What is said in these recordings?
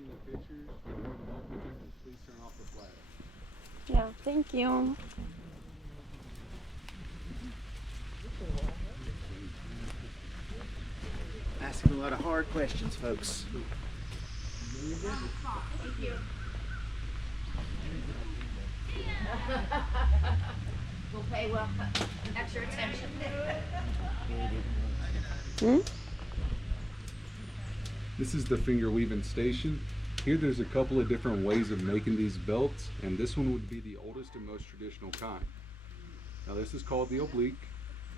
taking the pictures. You're more than welcome to. Please turn off the flash. Yeah, thank you. Asking a lot of hard questions, folks. Thank you. We'll pay extra attention. This is the finger weaving station. Here there's a couple of different ways of making these belts, and this one would be the oldest and most traditional kind. Now this is called the oblique,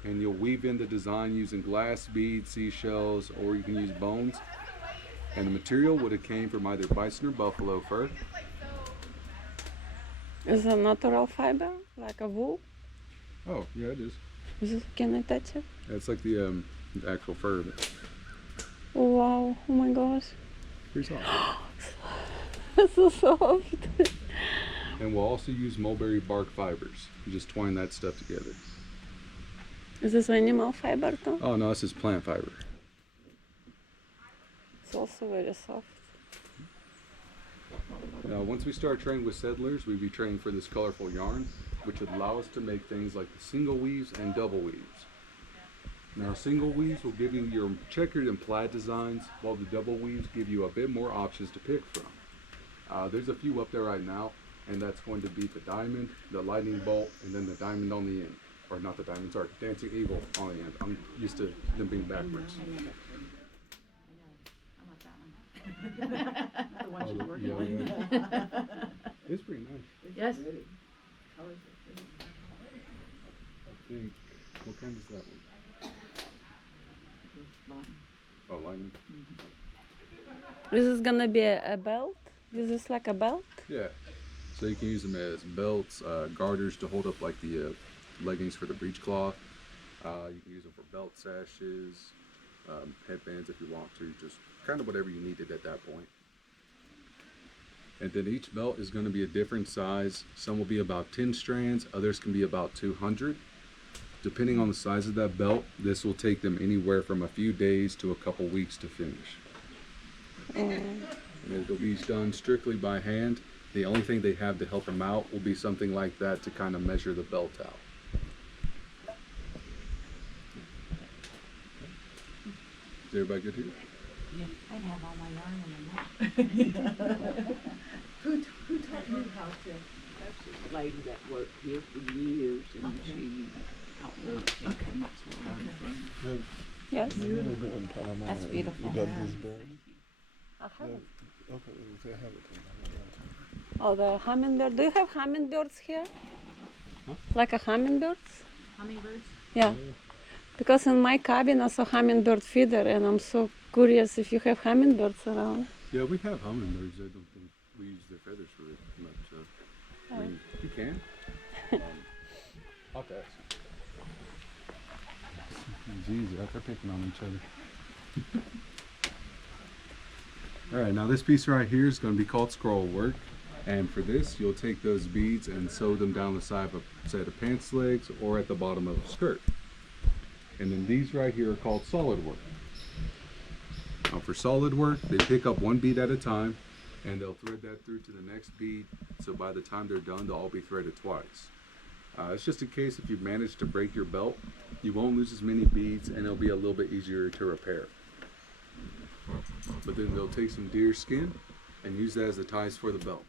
and you'll weave in the design using glass beads, seashells, or you can use bones. And the material would have came from either bison or buffalo fur. Is it natural fiber, like a wool? Oh, yeah, it is. Can I touch it? Yeah, it's like the actual fur of it. Oh, wow, oh my gosh. Pretty soft. It's so soft. And we'll also use mulberry bark fibers. You just twine that stuff together. Is this animal fiber too? Oh no, this is plant fiber. It's also very soft. Now, once we start training with settlers, we'd be training for this colorful yarn, which would allow us to make things like the single weaves and double weaves. Now, single weaves will give you your checkered and plaid designs, while the double weaves give you a bit more options to pick from. There's a few up there right now, and that's going to be the diamond, the lightning bolt, and then the diamond on the end. Or not the diamond, sorry, dancing eagle on the end. I'm used to them being backwards. The one she's working Yeah, on. yeah. It's pretty nice. Yes. I think, what kind is that one? Oh, lightning. This is gonna be a belt? This is like a belt? Yeah. So you can use them as belts, garters to hold up like the leggings for the breechcloth. You can use them for belt sashes, headbands if you want to, just kind of whatever you needed at that point. And then each belt is going to be a different size. Some will be about 10 strands, others can be about 200. Depending on the size of that belt, this will take them anywhere from a few days to a couple weeks to finish. And it'll be done strictly by hand. The only thing they have to help them out will be something like that to kind of measure the belt out. Is everybody good here? Yeah, I'd have all my yarn in my Who taught you how to? That's a lady that worked here for years, and she taught me. Okay. That's where I'm from. Yes. That's beautiful. I have it. Oh, the hummingbird. Do you have hummingbirds here? Huh? Like a hummingbirds? Hummingbirds? Yeah. Because in my cabin I saw hummingbird feeder, and I'm so curious if you have hummingbirds around. Yeah, we have hummingbirds. I don't think we use their feathers for it much. I mean, you can. I'll have to ask. It's easy. They're picking on each other. Alright, now this piece right here is going to be called scroll work. And for this, you'll take those beads and sew them down the side of a set of pants legs or at the bottom of a skirt. And then these right here are called solid work. Now for solid work, they pick up one bead at a time and they'll thread that through to the next bead. So by the time they're done, they'll all be threaded twice. It's just in case if you manage to break your belt, you won't lose as many beads and it'll be a little bit easier to repair. But then they'll take some deer skin and use that as the ties for the belt.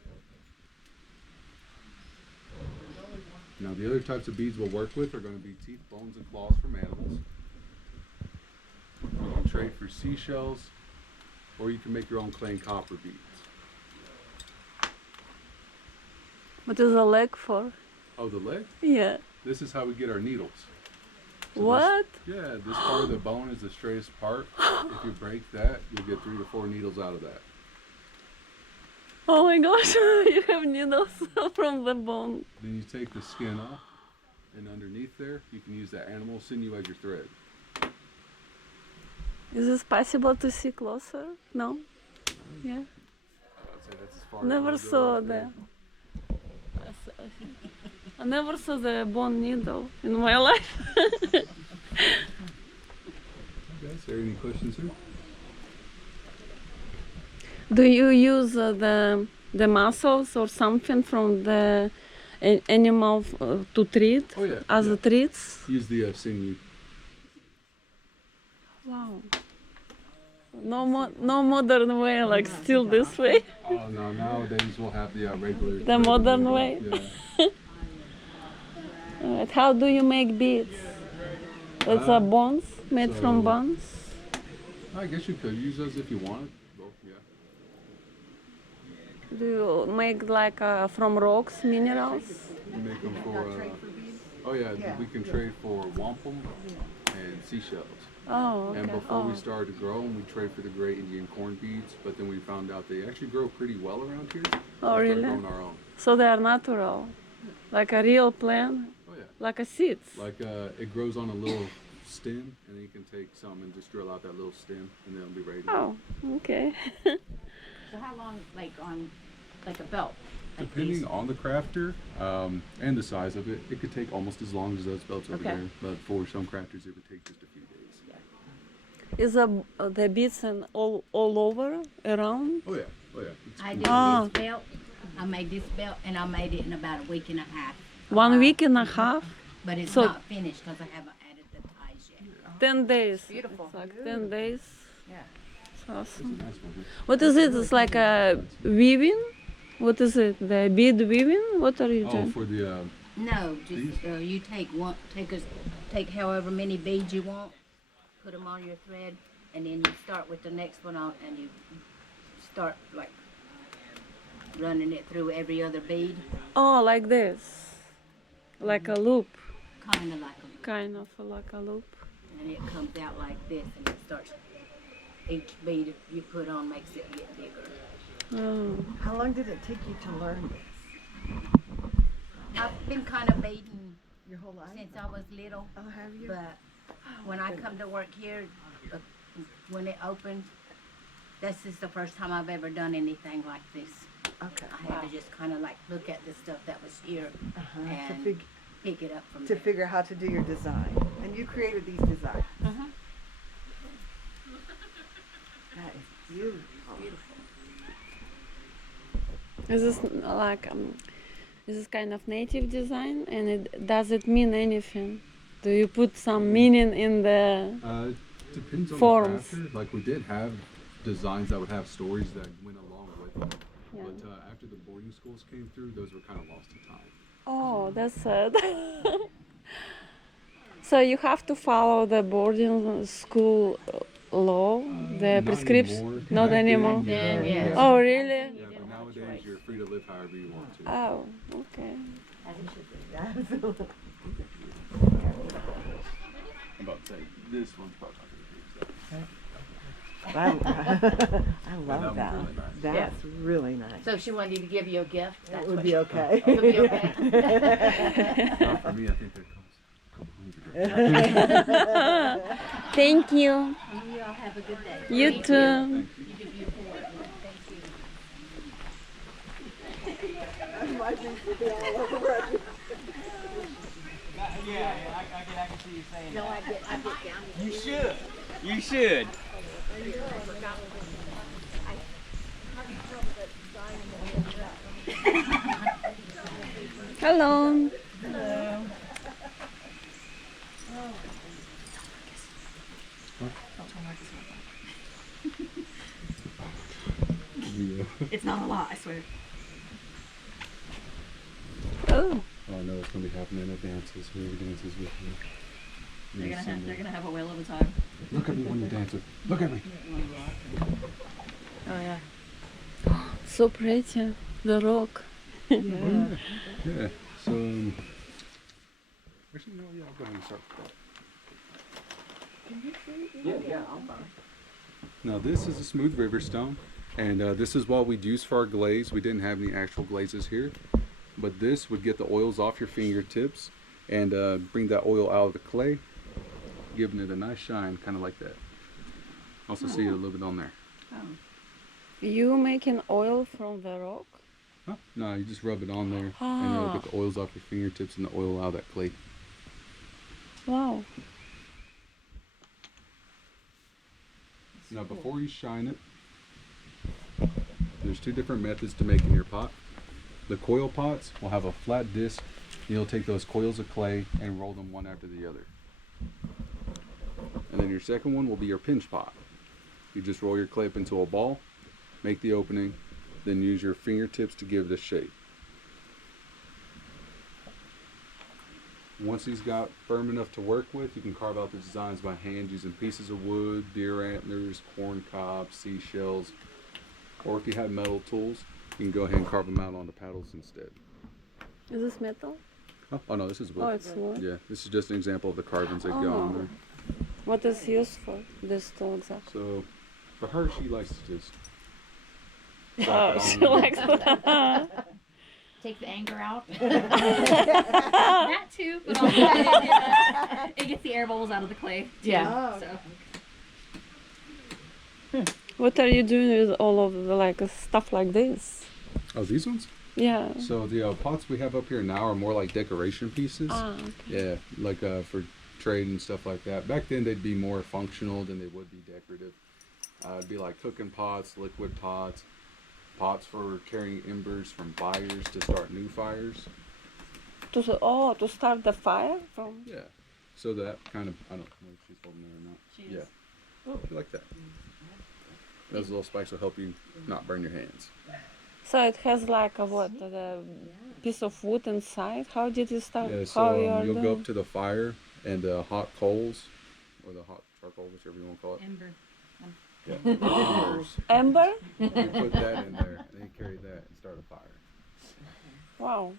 Now the other types of beads we'll work with are going to be teeth, bones, and claws from animals. You can trade for seashells, or you can make your own clay and copper beads. What is a leg for? Oh, the leg? Yeah. This is how we get our needles. So What? This part of the bone is the straightest part. If you break that, you'll get 3 to 4 needles out of that. Oh my gosh, you have needles from the bone. Then you take the skin off, and underneath there, you can use that animal sinew as your thread. Is this possible to see closer? No? Yeah. I'd say that's as far as Never I'll go saw right there. the. I never saw the bone needle in my life. Okay, is there any questions here? Do you use the muscles or something from the animal to treat Oh yeah. as yeah. a treats? Use the sinew. Wow. No modern way, like still this way. Oh no, nowadays we'll have the regular. The modern way. Yeah. Alright, how do you make beads? It's bones made from so- bones. I guess you could use those if you wanted. Well, yeah. Do you make like from rocks, minerals? We make them for. Oh yeah, we can trade for wampum and seashells. Oh, okay. And before we Oh. started to grow them, we trade for the great Indian corn beads. But then we found out they actually grow pretty well around here. Oh, We started really? growing our own. So they are natural, like a real plant, Oh yeah. like a seeds. Like it grows on a little stem, and then you can take some and just drill out that little stem, and then it'll be ready to go. Oh, okay. So how long, like on, like a belt? Like Depending these? on the crafter and the size of it, it could take almost as long as those belts over Okay. there. But for some crafters, it would take just a few days. Is the beads and all over around? Oh yeah, oh yeah. It's I did Ah. this belt, I made this belt, and I made it in about a week and a half. 1 week and a half, But it's So- not finished because I haven't added the ties yet. 10 days. Beautiful. It's like 10 days. Yeah. It's awesome. nice one. What is it? It's like a weaving. What is it? The bead weaving? What are you Oh, doing? for the No, just These? you take however many beads you want, put them on your thread, and then you start with the next one on, and you start like running it through every other bead, Oh, like this, like a loop, kind of like a, kind of like a loop. and it comes out like this, and it starts. Each bead you put on makes it get bigger. Oh. How long did it take you to learn this? I've been kind of beading Your whole life? since I was little, Oh, have you? but when I come to work here, when it opened, this is the first time I've ever done anything like this. Okay. I had to just kind of like look at the stuff that was here To, and pick it up from to there. figure how to do your design. And you created these designs. Mhm. That is beautiful. Is this like is this kind of native design, and does it mean anything? Do you put some meaning in the? depends on Forms. the crafter. Like we did have designs that would have stories that went along with it. Yeah. But after the boarding schools came through, those were kind of lost to time. Oh, that's sad. So you have to follow the boarding school law, the Not prescription. anymore. Not Back then, anymore. yeah, Then, yes. Oh, really? Yeah, but nowadays you're free to live however you want to. Oh, okay. Absolutely. I'm about to say this one's probably not going I love that. really nice. That's really nice. So if she wanted to give you a gift, That that's would what be okay. It'll be okay. Not for me, I think that costs a couple hundred. Thank you. You all have a good day. You too. You do beautiful work. Thank you. My things would be all over it. Yeah, I can see you saying No, that. I get down. You should. You should. Hello. Yeah. It's not a lot, I swear. Oh, Oh, I know it's going to be happening at dances. Whoever dances with you. They're gonna have a whale of a time. Look at me when you're dancing. Look at me. Oh yeah. so pretty. The rock. Yeah. So, actually, no, yeah, I'll go ahead and start. Yeah, I'm fine. Now, this is a smooth river stone, and this is what we'd use for our glaze. We didn't have any actual glazes here, but this would get the oils off your fingertips and bring that oil out of the clay, giving it a nice shine, kind of like that. Also see it a little bit on there. You making oil from the rock? Huh? No, you just rub it on there, and it'll get the oils off your fingertips and the oil out of that clay. Wow. Now, before you shine it, There's two different methods to making your pot. The coil pots will have a flat disc. You'll take those coils of clay and roll them one after the other. And then your second one will be your pinch pot. You just roll your clay up into a ball, make the opening, then use your fingertips to give it a shape. Once these got firm enough to work with, you can carve out the designs by hand using pieces of wood, deer antlers, corn cobs, seashells, or if you have metal tools, you can go ahead and carve them out onto paddles instead. Is this metal? Oh no, this is wood. Oh, it's wood. Yeah, this is just an example of the carvings that go on there. What is used for this tool exactly? So, for her, she likes to just. Oh, she likes that. Take the anger out. That too, but also it gets the air bubbles out of the clay. Too, Yeah. So. What are you doing with all of the stuff like this? Oh, these ones? Yeah. So the pots we have up here now are more like decoration pieces. Okay. Yeah, like for trade and stuff like that. Back then they'd be more functional than they would be decorative. It'd be like cooking pots, liquid pots, pots for carrying embers from fires to start new fires. To start the fire from. Yeah. So that kind of, I don't know if she's holding there or not. She Yeah. is. Oh, like that. Those little spikes will help you not burn your hands. So it has like a what? The piece of wood inside. How did you start? Yeah, How so you are you'll go doing? up to the fire and the hot coals, or the hot charcoal, whichever you want to call it. Ember. Yeah, embers. Ember? You put that in there, and then you carry that and start a fire. Wow.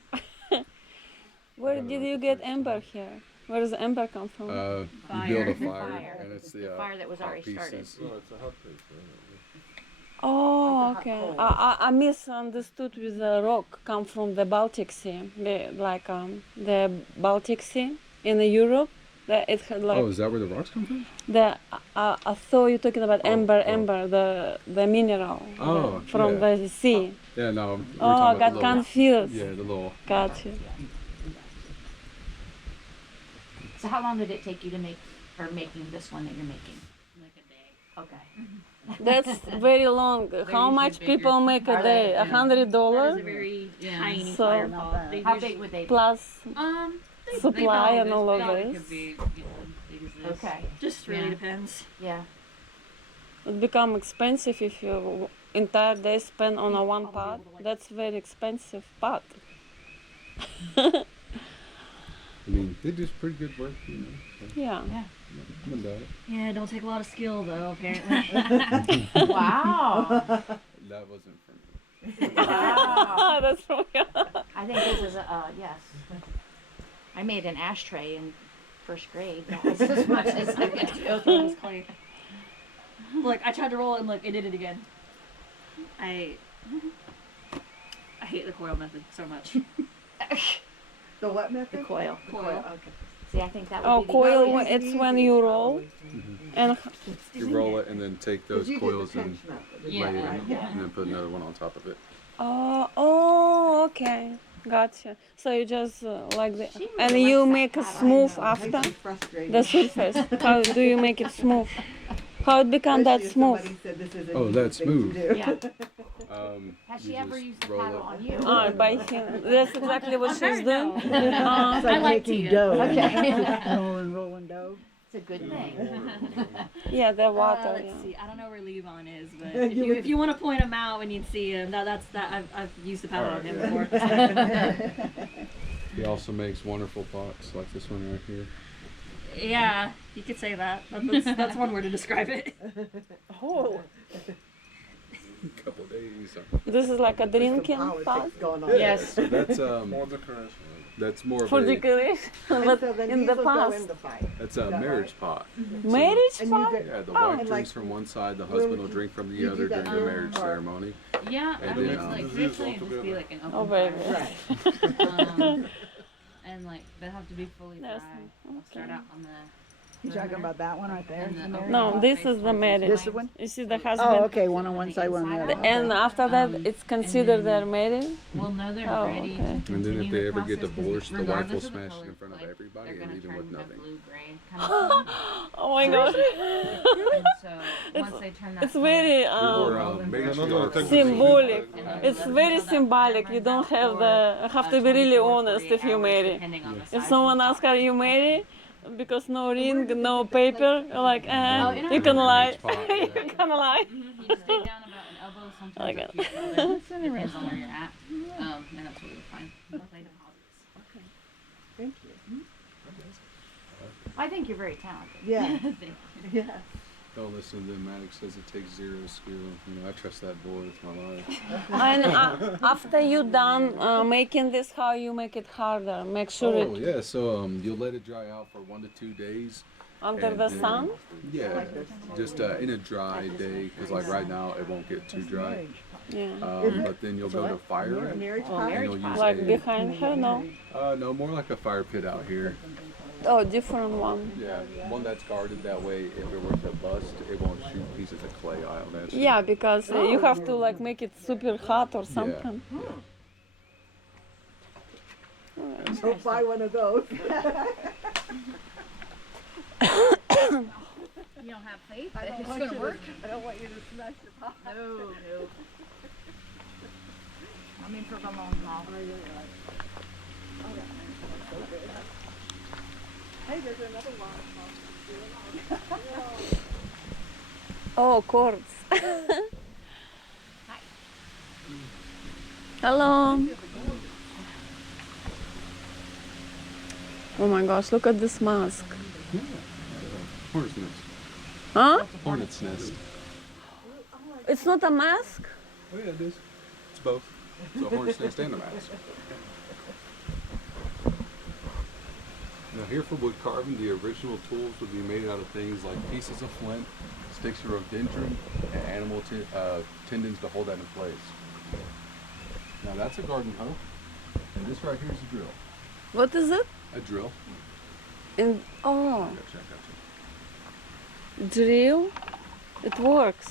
Where did you get ember here? Where does ember come from? You build a fire, and it's the fire that was hot already started. pieces. Oh, okay. I misunderstood with the rock come from the Baltic Sea, the Baltic Sea in Europe. It had like Oh, is that where the rocks come from? I thought you're talking about ember, oh. the mineral Oh, from yeah. the sea. Yeah, no. We're Oh, I talking got about the confused. Yeah, the little. Got you. So how long did it take you to make, or making this one that you're making? Like a day. Okay. That's very long. How usually much bigger. people make a Are they? day? Yeah. $100 That is a very tiny So- fire pot. They How usually- big would they be? plus They supply probably and all of probably this. could be, you know, big as this. Okay. Just really Yeah. depends. Yeah. it become expensive if you entire day spend on a one pot. That's very expensive pot. I mean, they do pretty good work, you know. So, Yeah. no doubt. Yeah, don't take a lot of skill though, apparently. Wow. That wasn't for me. Wow. That's from you. I think this is yes. I made an ashtray in first grade. That was as much as I could do. This clay. Look, I tried to roll it and look, it did it again. I hate the coil method so much. The what The method? coil. Coil. Okay. See, I think that would Oh, be the coil. easiest. It's when you roll and You roll it and then take those You did coils the and pinch method. Yeah. lay it in, Yeah. and then put another one on top of it. okay, gotcha. So you just like the She and really you likes make that it pattern. smooth I know, it after makes me frustrated. the surface. How do you make it smooth? How it become that Especially if smooth? somebody said this is an Oh, easy that's thing to smooth. do. Yeah. Has she You ever just used the roll paddle it. on you? Oh, by him. That's exactly what she's doing. It's like I like making to. dough. Okay. Rolling dough. It's a good thing. Yeah, the water. Let's Yeah. see. I don't know where Levon is, but You if you want to point him out when you see him, that's I've used the paddle on him before. He also makes wonderful pots like this one right here. Yeah, you could say that. That's one word to describe it. Oh, Couple days. this is like a Some drinking politics pot going on. Yes. So that's more of for a decoration, And but so then in these the will go past, in the fire. that's a that marriage right? pot. marriage And you pot. get- Yeah, the Oh. wife And drinks like, from one side, the where husband would will you- drink from the you do other that during the now, marriage or- ceremony. Yeah, And I mean, then, it's like this usually it'd just be like an open Oh, baby. fire. Right. And like they have to be fully dry. Yes, I'll start okay. out on You talking about that one right there? The marriage No, pot? this is the marriage. This one? You see the husband? Oh, okay, one on one side, one on the other. And after that, it's considered then they're married. We'll know they're Oh, ready okay. to And then continue if they the ever get process, 'cause divorced, the wife will regardless of the smash it color, in front of like, everybody they're and gonna leave him turn with the nothing. blue-gray kind of Oh my god. and so once they turn that It's very We were golden making brown, sure our symbolic. and then It's let very that symbolic. fire You burn don't out have for, the have to be really 24, honest if 48 you hours, marry. depending on the size If of someone the asks, pot. "Are you married?" Because no ring, no paper, you're like, Oh, in you our can lie. marriage pot, You yeah. can lie. You just dig down about an elbow, sometimes Okay. up to your shoulder. Depends on where you're at. And that's what we would find. Monthly deposits. Thank you. I think you're very talented. Yeah. Thank you. Yeah. Don't listen to them. Maddox says it takes zero skill. You know, I trust that boy with my life. And after you done making this, how you make it harder? Make sure Oh it yeah, so you'll let it dry out for 1 to 2 days. under and the then- sun. Yeah, just in a dry day, because like right now it won't get too dry. Yeah. But then you'll go to fire it, Marriage and pot? you'll use Like behind her, no? no, more like a fire pit out here. Oh, different one. Yeah, one that's guarded that way. If it were to bust, it won't shoot pieces of clay out. That's Yeah, because you have to like make it super hot or something. Go buy one of those. You don't have faith that it's going to work? I don't want you to smash your pot. No, no. I'm in for the long haul. Hey, there's another one. Oh, cords. Hello. Oh my gosh, look at this mask. Hornet's nest. Huh? Hornet's nest. It's not a mask? Oh yeah, it is. It's both. It's a hornet's nest and a mask. Now here for wood carving, the original tools would be made out of things like pieces of flint, sticks of rhododendron, and animal tendons to hold that in place. Now that's a garden hoe, and this right here is a drill. What is it? A drill. Oh, Gotcha, gotcha. drill. It works.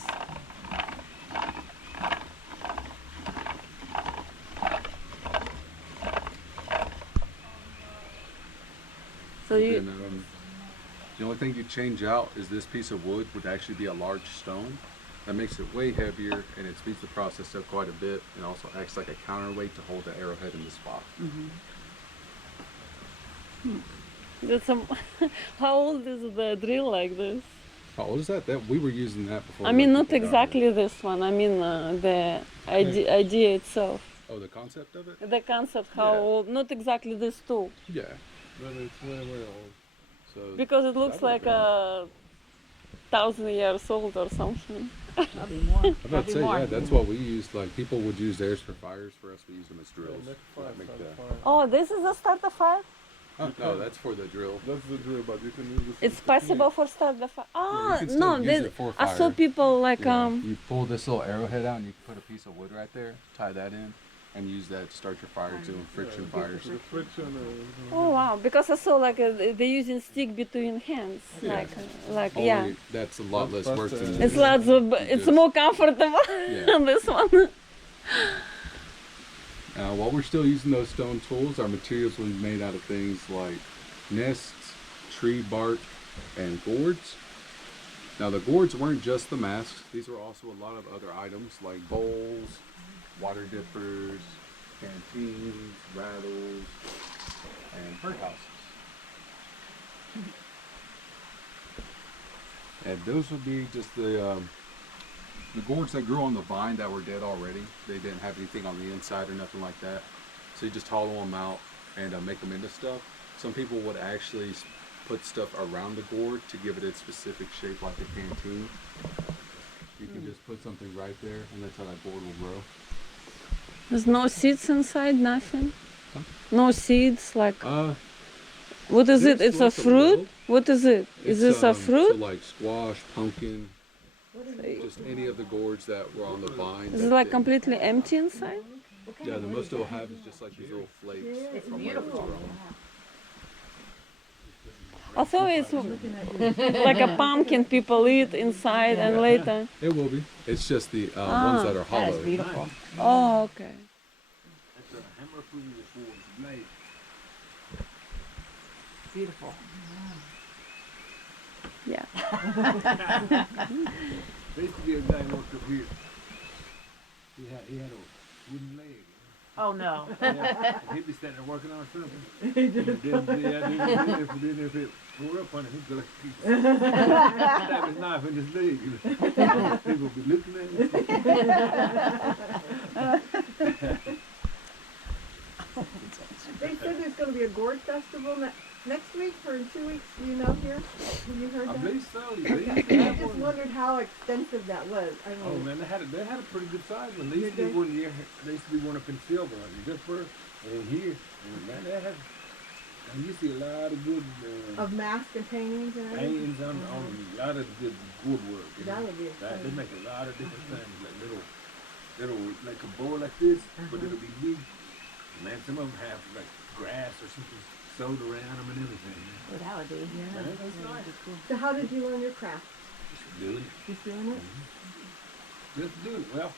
So you. Then, the only thing you change out is this piece of wood would actually be a large stone. That makes it way heavier and it speeds the process up quite a bit and also acts like a counterweight to hold the arrowhead in the spot. That's some. How old is the drill like this? How old is that? We were using that before. I we mean, let not people down exactly this one. I mean, the idea itself. here. Oh, the concept of it? The concept, how Yeah. old, not exactly this tool, Yeah. But it's way old. So because it looks Probably like 1,000 years old or something. Probably more. I'm about to say, yeah, that's what we used. Like people would use theirs for fires. For us, we use them as drills. That make the- Oh, this is a starter fire? Oh, no, that's for the drill. That's the drill, but you can use this. It's possible for starter fire. Oh, can still no, use this, it for I saw fire. people like, Yeah, you pull this little arrowhead out and you put a piece of wood right there, tie that in, and use that to start your fire too, and friction fires. The friction. oh wow, because I saw like they're using stick between hands. Yeah. Like Only yeah. that's a lot less work than It's lots of, it's more comfortable Yeah. than this one. While we're still using those stone tools, our materials will be made out of things like nests, tree bark, and gourds. Now the gourds weren't just the masks, these were also a lot of other items like bowls, water dippers, canteens, rattles, and birdhouses. And those would be just the gourds that grew on the vine that were dead already. They didn't have anything on the inside or nothing like that. So you just hollow them out and make them into stuff. Some people would actually put stuff around the gourd to give it its specific shape like a canteen. You can just put something right there and that's how that gourd will grow. There's no seeds inside, nothing. Huh? No seeds, like what is there's it? It's a like a fruit. little- What is it? Is this a So fruit? like squash, pumpkin, just any of the gourds that were on the vine. Is that it like didn't- completely empty inside? Yeah, the most it'll have is just like these little flakes from where it was grown. I thought it's like a pumpkin people eat inside and later. It will be. It's just the ones that are That hollow. is beautiful. Oh, okay. That's a hammer food for blade. Beautiful. Yeah. There used to be a guy who worked up here. He had a wooden leg. Oh no. Yeah. And he'd be standing there working on something. Then if it tore up on him, he'd go like this. Stab his knife in his leg. People would be looking at him. They said there's going to be a gourd festival next week or in 2 weeks. Do you know here? Have you heard I that? believe so. I just wondered how extensive that was. I Oh mean, man, they had a pretty good size one. They used to be one here. They used to be one up in Silver, in Pittsburgh, and here. And man, they had. And you see a lot of good of masks and paintings and everything. paintings on a lot of good woodwork. You That know. would be They exciting. make a lot of different things, like little like a bowl like this, but it'll be big. Man, some of them have like grass or something sewed around them and everything. Well, that would be. Man, that's nice. So how did you learn your craft? Just doing it. Just doing it? Just do it. Well,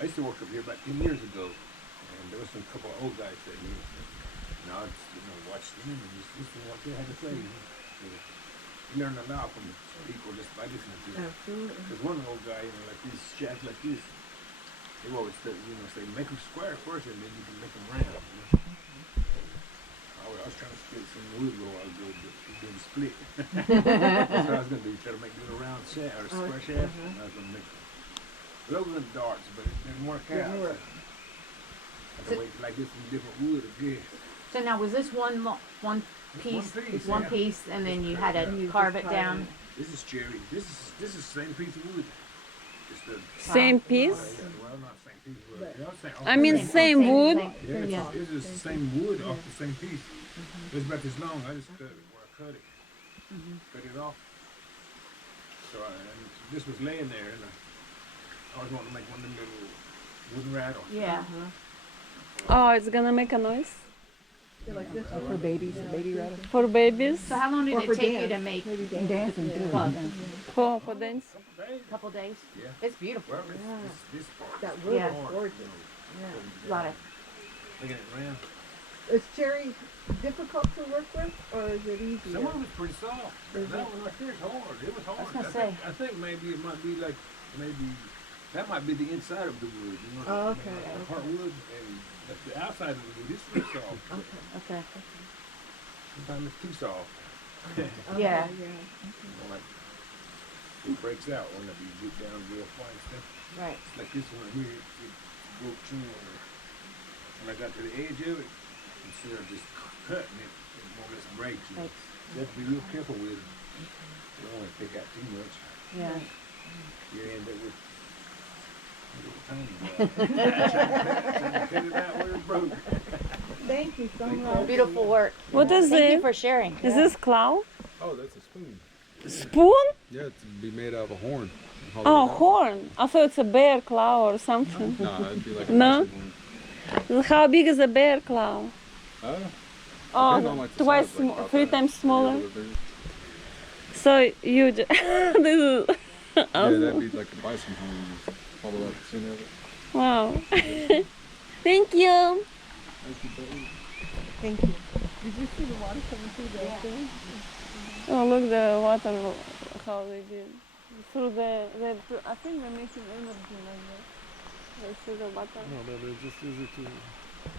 I used to work up here about 10 years ago, and there was some couple of old guys that here. And I just, watch them and just listen to what they had to say. You learn a lot from people just by listening to them. Absolutely. There's one old guy, like these shacks like this, they always say, say make them square first and then you can make them round. I was trying to split some wood a while ago, but it didn't split. That's what I was going to do, try to make it a round shaft or a square shaft. And I was going to make them. Those were darts, but it didn't work out. Didn't work. I had to wait till I get some different wood again. So now, was this one piece, yeah. piece, and then you had to You carve just it carve down? This is cherry. This is the same piece of wood. Just a, Same piece? well, not same piece, but you know what I'm saying? I mean, same wood. Yeah, it's just the same wood off the same piece. It's about this long. I just cut it where I cut it. Cut it off. So and this was laying there, and I was wanting to make one of them little wooden rattles. Yeah. Oh, it's gonna make a noise Like this one. For babies, baby rattle. for babies. So how long did Or it for take you dance. to make? Dancing too. For dance. A couple days. Yeah. It's beautiful. Well, this part. That wood Yeah. is gorgeous. A lot of. Making it round. Is cherry difficult to work with, or is it easier? Some of it's pretty soft. That one right there is hard. It was hard. I was gonna say. I think maybe it might be like that might be the inside of the wood. You know, Oh, okay, like hardwood, and but the outside of the wood is pretty soft. Okay. Sometimes it's too soft. Yeah. Like it breaks out when you get down real fine stuff. Right. It's like this one right here. It broke through. When I got to the edge of it, instead of just cutting it, it more or less breaks. You have to be real careful with it. You don't want to pick out too much. Yeah. You end up with a little tiny blood. Trying to cut it out where it broke. Thank you so much. Beautiful work. What is Thank you it? for sharing. Is this claw? Oh, that's a spoon. Spoon? Yeah, it's be made out of a horn. Oh, horn. I thought it's a bear claw or something. No, it'd be like a No? bison horn. How big is a bear claw? Depends on, Oh, like, the twice, size, like, about 3 that. times Maybe a smaller. little bigger. So you this is Yeah, awesome. that'd be like a bison horn. You just follow up the center of it. Wow. Thank you. Thank you, buddy. Thank you. Did you see the water coming through the thing? Oh, look the water, how they did. Through I think they're making energy like that. They see the water. No, they just use it to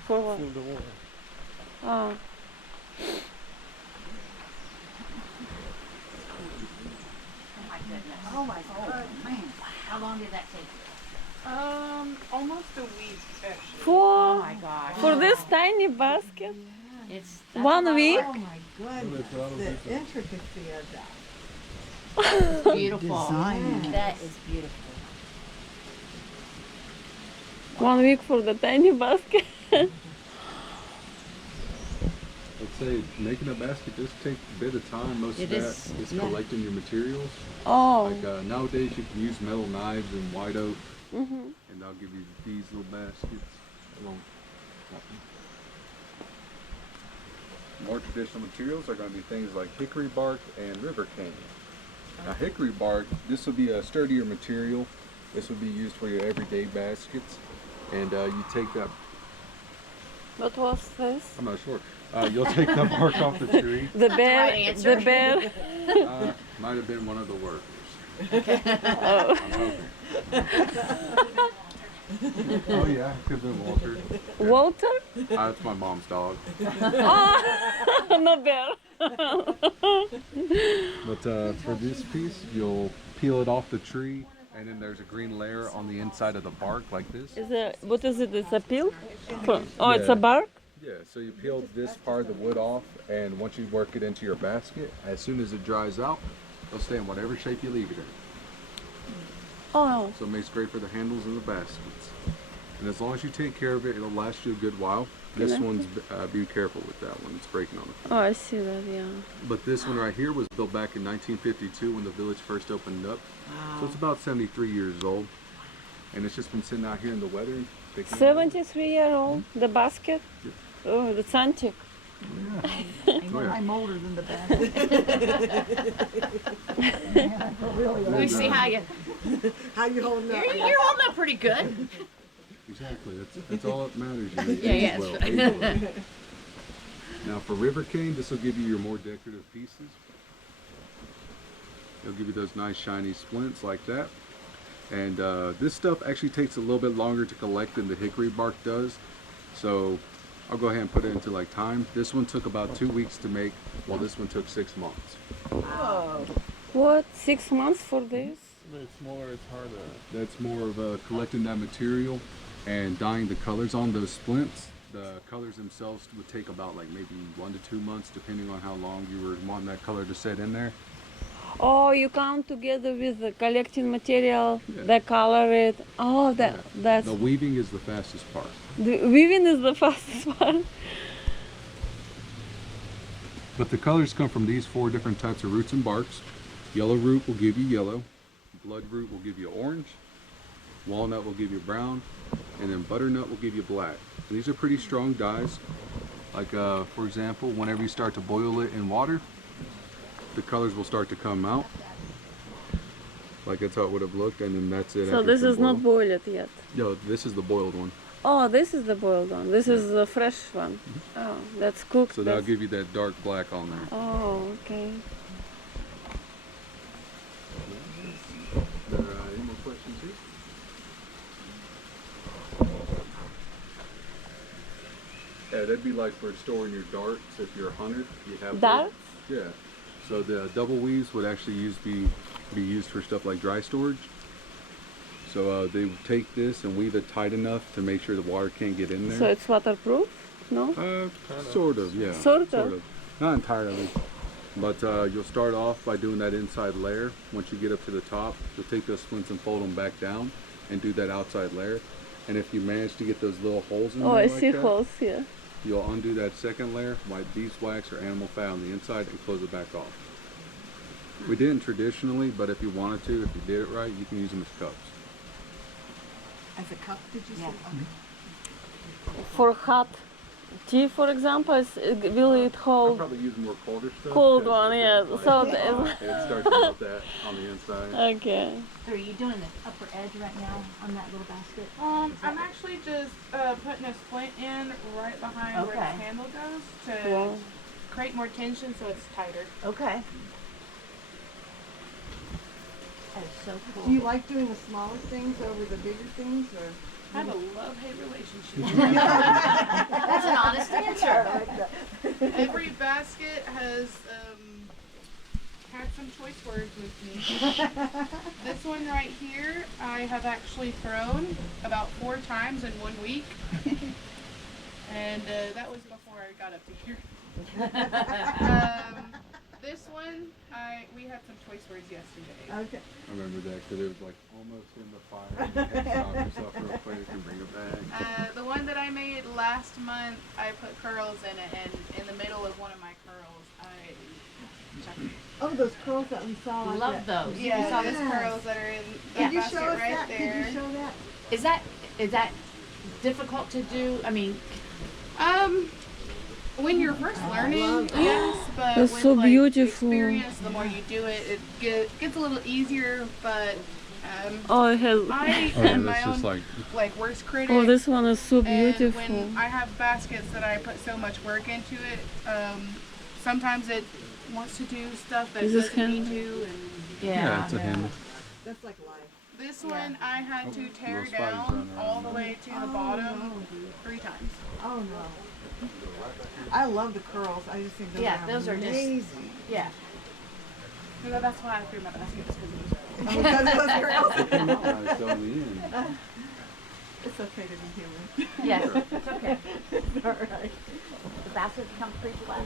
For what? fill the water. Ah. Oh my goodness. Oh my God. Man, how long did that take you? Almost a week, actually. Oh For my gosh. for this tiny basket? It's 1 week? Oh my goodness, the intricacy of that. beautiful. That is beautiful. 1 week for the tiny basket? I'd say making a basket does take a bit of time. Most It of is, that is yeah. collecting your materials. Oh. Like nowadays you can use metal knives and white oak, Mm-hmm. and I'll give you these little baskets. Along. More traditional materials are going to be things like hickory bark and river cane. Now hickory bark, this will be a sturdier material. This would be used for your everyday baskets. And you take that, What was this? I'm not sure. You'll take the bark off the tree. The bear. right answer. The bear. Might have been one of the workers. Oh. I'm hoping. Oh yeah, could have been Walter. Walter? That's my mom's dog. Oh, no bear. But for this piece, you'll peel it off the tree, and then there's a green layer on the inside of the bark like this. Is it? What is it? It's a peel? Oh, it's Yeah. a bark. Yeah, so you peel this part of the wood off, and once you work it into your basket, as soon as it dries out, it'll stay in whatever shape you leave it in. Oh, So it makes great for the handles and the baskets. And as long as you take care of it, it'll last you a good while. This Yeah. one's, be careful with that one, it's breaking on it. oh, I see that. Yeah. But this one right here was built back in 1952 when the village first opened up. So it's about 73 years old. And it's just been sitting out here in the weather. and taking- 73-year-old. The basket. Oh, that's antique. Oh, yeah. I'm older than the basket. Let me see how you. How you holding up? You're holding up pretty good. Exactly, that's all that matters. You Yeah, age yeah, well, that's age well. Now for river cane, this will give you your more decorative pieces. It'll give you those nice shiny splints like that. And this stuff actually takes a little bit longer to collect than the hickory bark does. So I'll go ahead and put it into like time. This one took about 2 weeks to make, while this one took 6 months. What? 6 months for this? It's harder. That's more of collecting that material and dyeing the colors on those splints. The colors themselves would take about like maybe 1 to 2 months, depending on how long you were wanting that color to set in there. Oh, you come together with the collecting material, Yeah. they color it. Oh, that's The weaving is the fastest part. the weaving is the fastest part. But the colors come from these 4 different types of roots and barks. Yellow root will give you yellow, blood root will give you orange, walnut will give you brown, and then butternut will give you black. These are pretty strong dyes. Like for example, whenever you start to boil it in water, the colors will start to come out. Like that's how it would have looked, and then that's it. So after this it's is been not boiled. boiled yet. No, this is the boiled one. Oh, this is the boiled one. This is the fresh one. Oh, that's cooked. So that'll that's- give you that dark black on there. Oh, okay. Any more questions here? Yeah, that'd be like for storing your darts if you're a hunter. You have Darts? Yeah. So the double weaves would actually be used for stuff like dry storage. So they would take this and weave it tight enough to make sure the water can't get in there. So it's waterproof? No? Sort of, yeah. Sort of. Not entirely. But you'll start off by doing that inside layer. Once you get up to the top, you'll take those splints and fold them back down and do that outside layer. And if you manage to get those little holes in Oh, there I like see that, holes here. you'll undo that second layer, wipe beeswax or animal fat on the inside, and close it back off. We didn't traditionally, but if you wanted to, if you did it right, you can use them as cups. As a cup, did you say? For hot tea, for example, will it I'll hold probably use more colder stuff. cold 'cause one? if Yeah. it's So like hot, it starts to melt that on the inside. okay. So are you doing the upper edge right now on that little basket? I'm actually just putting a splint in right behind where the Okay. handle goes to Wow. create more tension so it's tighter. Okay. That is so cool. Do you like doing the smaller things over the bigger things, or? I have a love-hate relationship. That's an honest answer. Every basket has had some choice words with me. This one right here, I have actually thrown about 4 times in 1 week. And that was before I got up to here. This one, we had some choice words yesterday. Okay. I remember that because it was like almost in the fire. You had to stop yourself real quick and bring it back. The one that I made last month, I put curls in it, and in the middle of one of my curls, I chucked it. Oh, those curls that we saw. like Love that. those. Yeah, Yes. those curls that are in Did that you basket show us right that? there. Did you show that? Is that difficult to do? I mean, when you're first learning, yes, but That's with so like beautiful. experience, the more you do it, gets a little easier. But Oh, it has. I Oh, yeah, am my that's just own like worst critic. Oh, this one is so And beautiful. when I have baskets that I put so much work into it, sometimes it wants to do stuff that it Is this doesn't need handle? to. And yeah, it's a handle. That's like life. this one I had to tear little spidey's down running around all the there. way to the bottom 3 times. Oh no. I love the curls. I just think those Yeah, are those are just- amazing. Yeah. You know, that's why I threw my baskets because it was Oh, because of those curls. Nice on the end. It's okay to be human. Yes, it's okay. All right. The basket becomes pretty flat.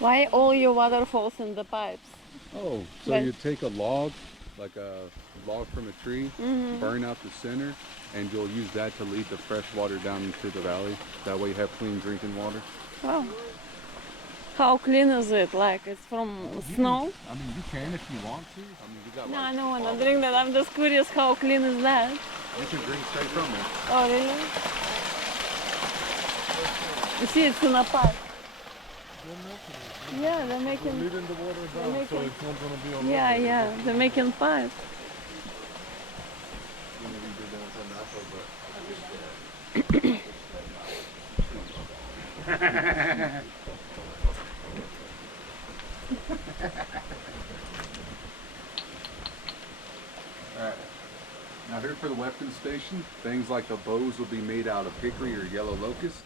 Why all your waterfalls in the pipes? Oh, so But- you take a log, like a log from a tree, Mm-hmm. burn out the center, and you'll use that to lead the fresh water down into the valley. That way you have clean drinking water. Wow. How clean is it? Like it's from snow? I mean, you can if you want to. I mean, we got No, I don't want to drink that. I'm just curious how clean is that? You can drink straight from it. Oh, really? You see, it's in a pipe. Yeah, they're making. Leading the water down, so making- it's not gonna be on. Yeah, they're making pipe. Alright. Now here for the weapon station, things like the bows will be made out of hickory or yellow locust,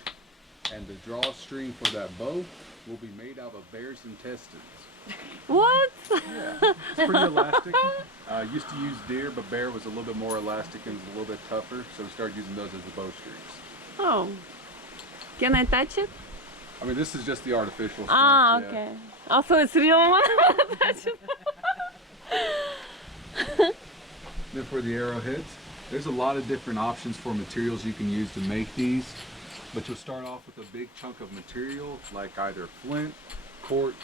and the drawstring for that bow will be made out of bear's intestines. What? It's pretty elastic. Used to use deer, but bear was a little bit more elastic and was a little bit tougher, so we started using those as the bowstrings. Oh. Can I touch it? I mean, this is just the artificial stuff. Ah, yeah. okay. Also, it's real one. Touch it. Then for the arrowheads, there's a lot of different options for materials you can use to make these, but you'll start off with a big chunk of material like either flint, quartz,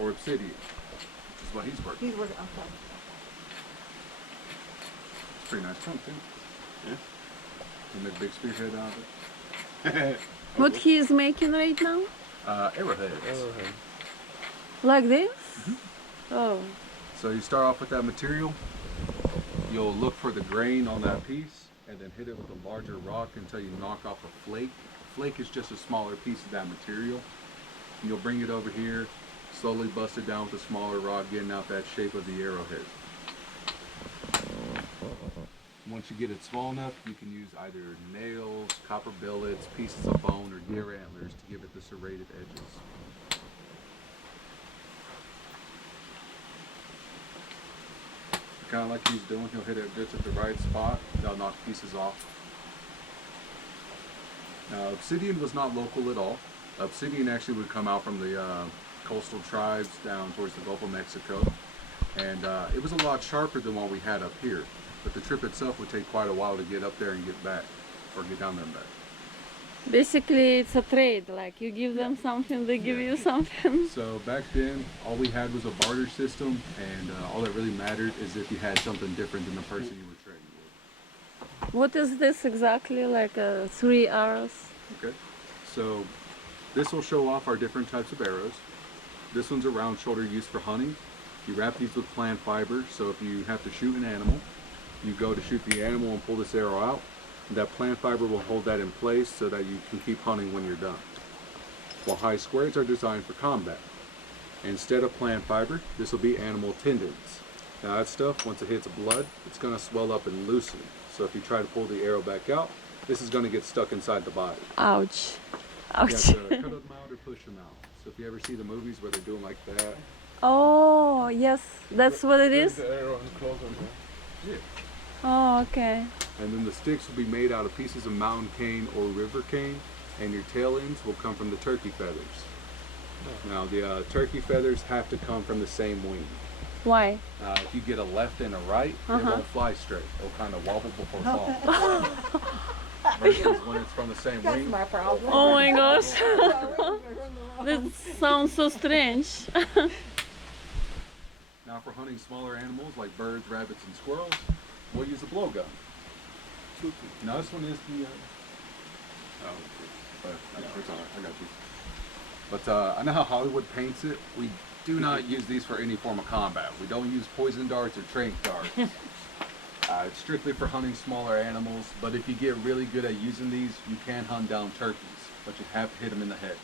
or obsidian, which is what he's working. He's working. Okay. It's a pretty nice chunk too. Yeah. You make a big spearhead out of it. What he is making right now? Arrowheads. Like this? Oh. So you start off with that material. You'll look for the grain on that piece and then hit it with a larger rock until you knock off a flake. A flake is just a smaller piece of that material. And you'll bring it over here, slowly bust it down with a smaller rock, getting out that shape of the arrowhead. Once you get it small enough, you can use either nails, copper billets, pieces of bone, or deer antlers to give it the serrated edges. Kind of like he's doing, he'll hit it just at the right spot, that'll knock pieces off. Now, obsidian was not local at all. Obsidian actually would come out from the coastal tribes down towards the Gulf of Mexico, and it was a lot sharper than what we had up here. But the trip itself would take quite a while to get up there and get back, or get down there and back. Basically, it's a trade. Like you give them something, they give you something. So back then, all we had was a barter system, and all that really mattered is if you had something different than the person you were trading with. What is this exactly? Like 3 arrows? Okay, so this will show off our different types of arrows. This one's a round shoulder used for hunting. You wrap these with plant fiber, so if you have to shoot an animal, you go to shoot the animal and pull this arrow out. That plant fiber will hold that in place so that you can keep hunting when you're done. While high squares are designed for combat. Instead of plant fiber, this will be animal tendons. Now that stuff, once it hits blood, it's going to swell up and loosen. So if you try to pull the arrow back out, this is going to get stuck inside the body. Ouch. You Ouch. have to cut them out or push them out. So if you ever see the movies where they're doing like that, Oh, yes. That's what it is? The arrow and close on there. Oh, okay. and then the sticks will be made out of pieces of mountain cane or river cane, and your tail ends will come from the turkey feathers. Now the turkey feathers have to come from the same wing. Why? If you get a left and a right, it won't fly straight. It'll kind of wobble before fall. Versus when it's from the same That's wing. my problem. Oh my gosh. That sounds so strange. Now for hunting smaller animals like birds, rabbits, and squirrels, we'll use a blowgun. Now this one is the Oh, but it's all right. I got you. But I know how Hollywood paints it. We do not use these for any form of combat. We don't use poison darts or trank darts. It's strictly for hunting smaller animals. But if you get really good at using these, you can hunt down turkeys. But you have to hit them in the head.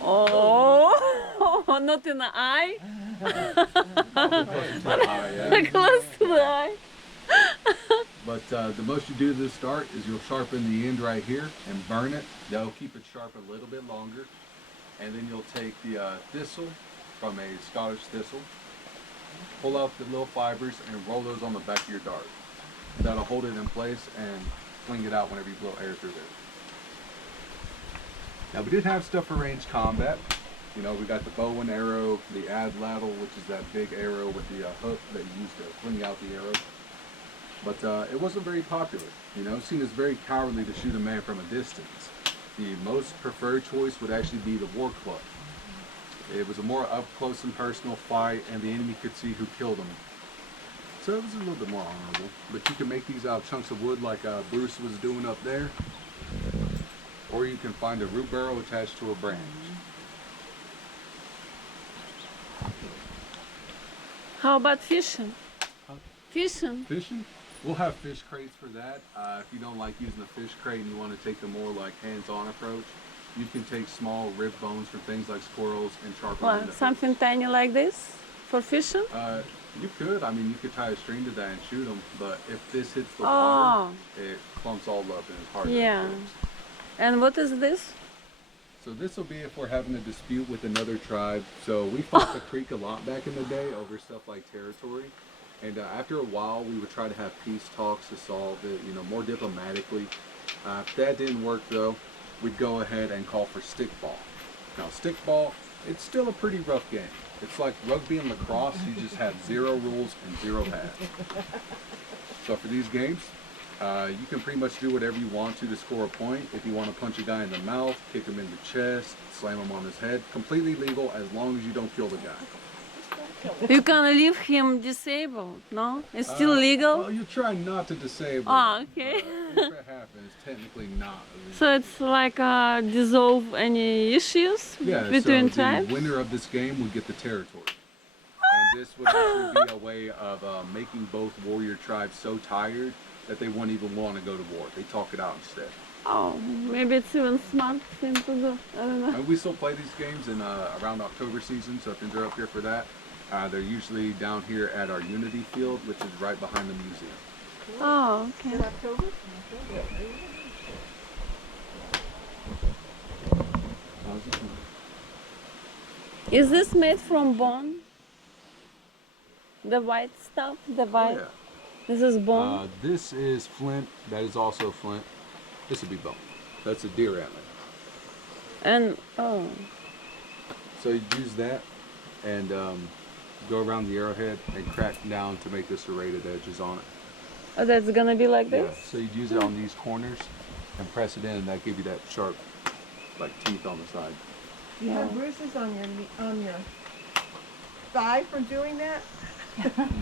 Oh, not in the eye. Yeah. Close to the eye. But the most you do to this dart is you'll sharpen the end right here and burn it. That'll keep it sharp a little bit longer. And then you'll take the thistle from a Scottish thistle, pull out the little fibers and roll those on the back of your dart. That'll hold it in place and fling it out whenever you blow air through there. Now we did have stuff for range combat. You know, we got the bow and arrow, the adladdle, which is that big arrow with the hook that you use to fling out the arrow. But it wasn't very popular. You know, seen as very cowardly to shoot a man from a distance. The most preferred choice would actually be the war club. It was a more up close and personal fight, and the enemy could see who killed him. So it was a little bit more honorable. But you can make these out of chunks of wood like Bruce was doing up there. Or you can find a root barrel attached to a branch. How about fishing? Fishing? Fishing? We'll have fish crates for that. If you don't like using a fish crate and you want to take the more like hands-on approach, you can take small rib bones from things like squirrels and sharpen them. Well, something tiny like this for fishing? You could. I mean, you could tie a string to that and shoot them. But if this hits the water, it clumps all up and it's hard to fix. And what is this? So this will be if we're having a dispute with another tribe. So we fought the creek a lot back in the day over stuff like territory. And after a while, we would try to have peace talks to solve it, you know, more diplomatically. If that didn't work, though, we'd go ahead and call for stickball. Now, stickball, it's still a pretty rough game. It's like rugby and lacrosse. You just have 0 rules and 0 paths. So for these games, you can pretty much do whatever you want to score a point. If you want to punch a guy in the mouth, kick him in the chest, slam him on his head, completely legal as long as you don't kill the guy. You can leave him disabled, no? It's still legal? Well, you try not to disable Oh, it, okay. but if it happens, it's technically not illegal. So it's like dissolve any issues between so tribes? the winner of this game would get the territory. And this would actually be a way of making both warrior tribes so tired that they wouldn't even want to go to war. They talk it out instead. Oh, maybe it's even smart thing to do. I don't know. And we still play these games in around October season, so if you're up here for that, they're usually down here at our Unity Field, which is right behind the museum. Oh, okay. In October? Is this made from bone? The white stuff? The white? Oh, yeah. This is bone? This is flint. That is also flint. This would be bone. That's a deer antler. And, So you use that and go around the arrowhead and crack down to make the serrated edges on it. Oh, that's gonna be like this? Yeah. So you use it on these corners and press it in, and that gives you that sharp, like teeth on the side. You have bruises on your thigh from doing that?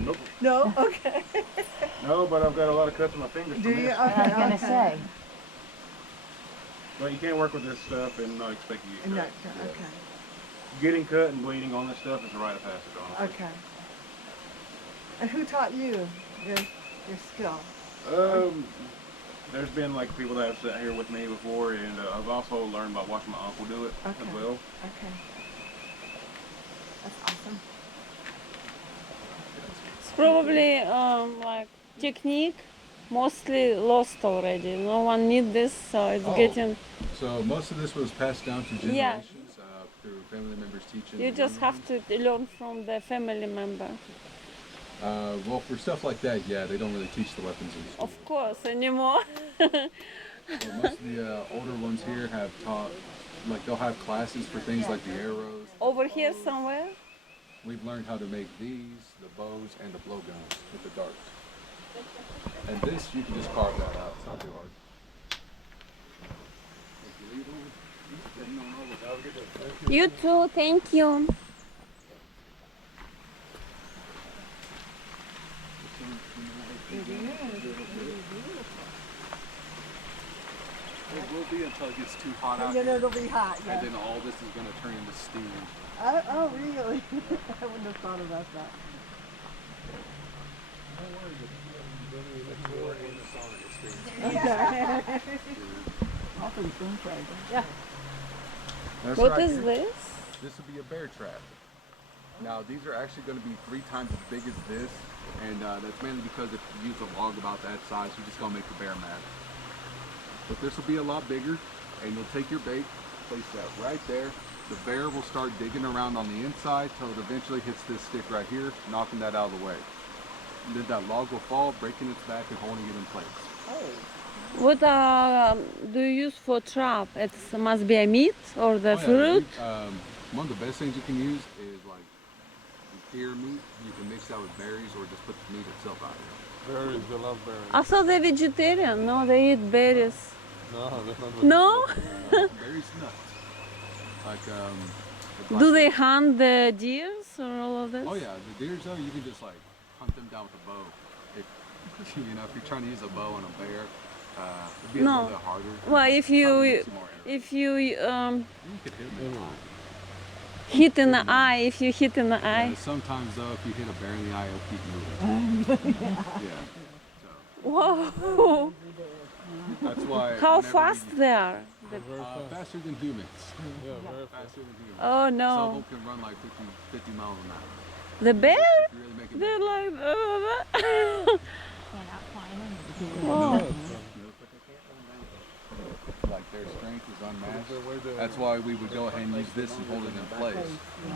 Nope. No? Okay. No, but I've got a lot of cuts on my fingers. Do from you? this. Okay. But you can't work with this stuff and not expect you to get Not, cut. okay. Yeah. Getting cut and bleeding on this stuff is a rite of passage, honestly. Okay. And who taught you your skill? There's been like people that have sat here with me before, and I've also learned by watching my uncle do it as well. Okay. That's awesome. It's probably like technique mostly lost already. No one need this, so it's getting... So most of this was passed down to generations Yeah. through family members teaching. You the just younger have ones. to learn from the family member. Well, for stuff like that, yeah, they don't really teach the weapons in school. Of course, anymore. So most of the older ones here have taught, like they'll have classes for things like the arrows. Over here somewhere? We've learned how to make these, the bows, and the blowguns with the darts. And this, you can just carve that out. It's not too hard. You too, thank you. it'll be until it gets too hot out And then here. it'll be hot, yeah. And then all this is going to turn into steam. Oh, really? I wouldn't have thought about that. Awfully soon, Trader. Yeah. That's What right is here. this? This would be a bear trap. Now these are actually going to be 3 times as big as this, and that's mainly because if you use a log about that size, you're just going to make the bear mad. But this will be a lot bigger, and you'll take your bait, place that right there. The bear will start digging around on the inside till it eventually hits this stick right here, knocking that out of the way. And then that log will fall, breaking its back and holding it in place. What do you use for trap? It must be a meat or the fruit? One of the best things you can use is like deer meat. You can mix that with berries or just put the meat itself out here. Berries, they love berries. I thought they're vegetarian. No, they eat berries. No, that's not No? Berries, nuts. Like the Do they blackberries. hunt the deers or all of this? Oh yeah, the deers though, you can just like hunt them down with a bow. If you know, if you're trying to use a bow on a bear, it'd be a No. little bit harder. Well, if Probably you need some more arrows. if you You could hit them in the eye. hit in the eye, if you hit in the eye. Yeah, sometimes though, if you hit a bear in the eye, it'll keep moving. Yeah. Whoa! That's why. How whenever fast you- they are? faster than humans. Yeah, very fast. Faster than humans. Oh Some of no! them can run like 50 miles an hour. The bear? If you really make it They're like. Going out climbing. Whoa. like their strength is unmatched. That's why we would go ahead and use this and hold it in place.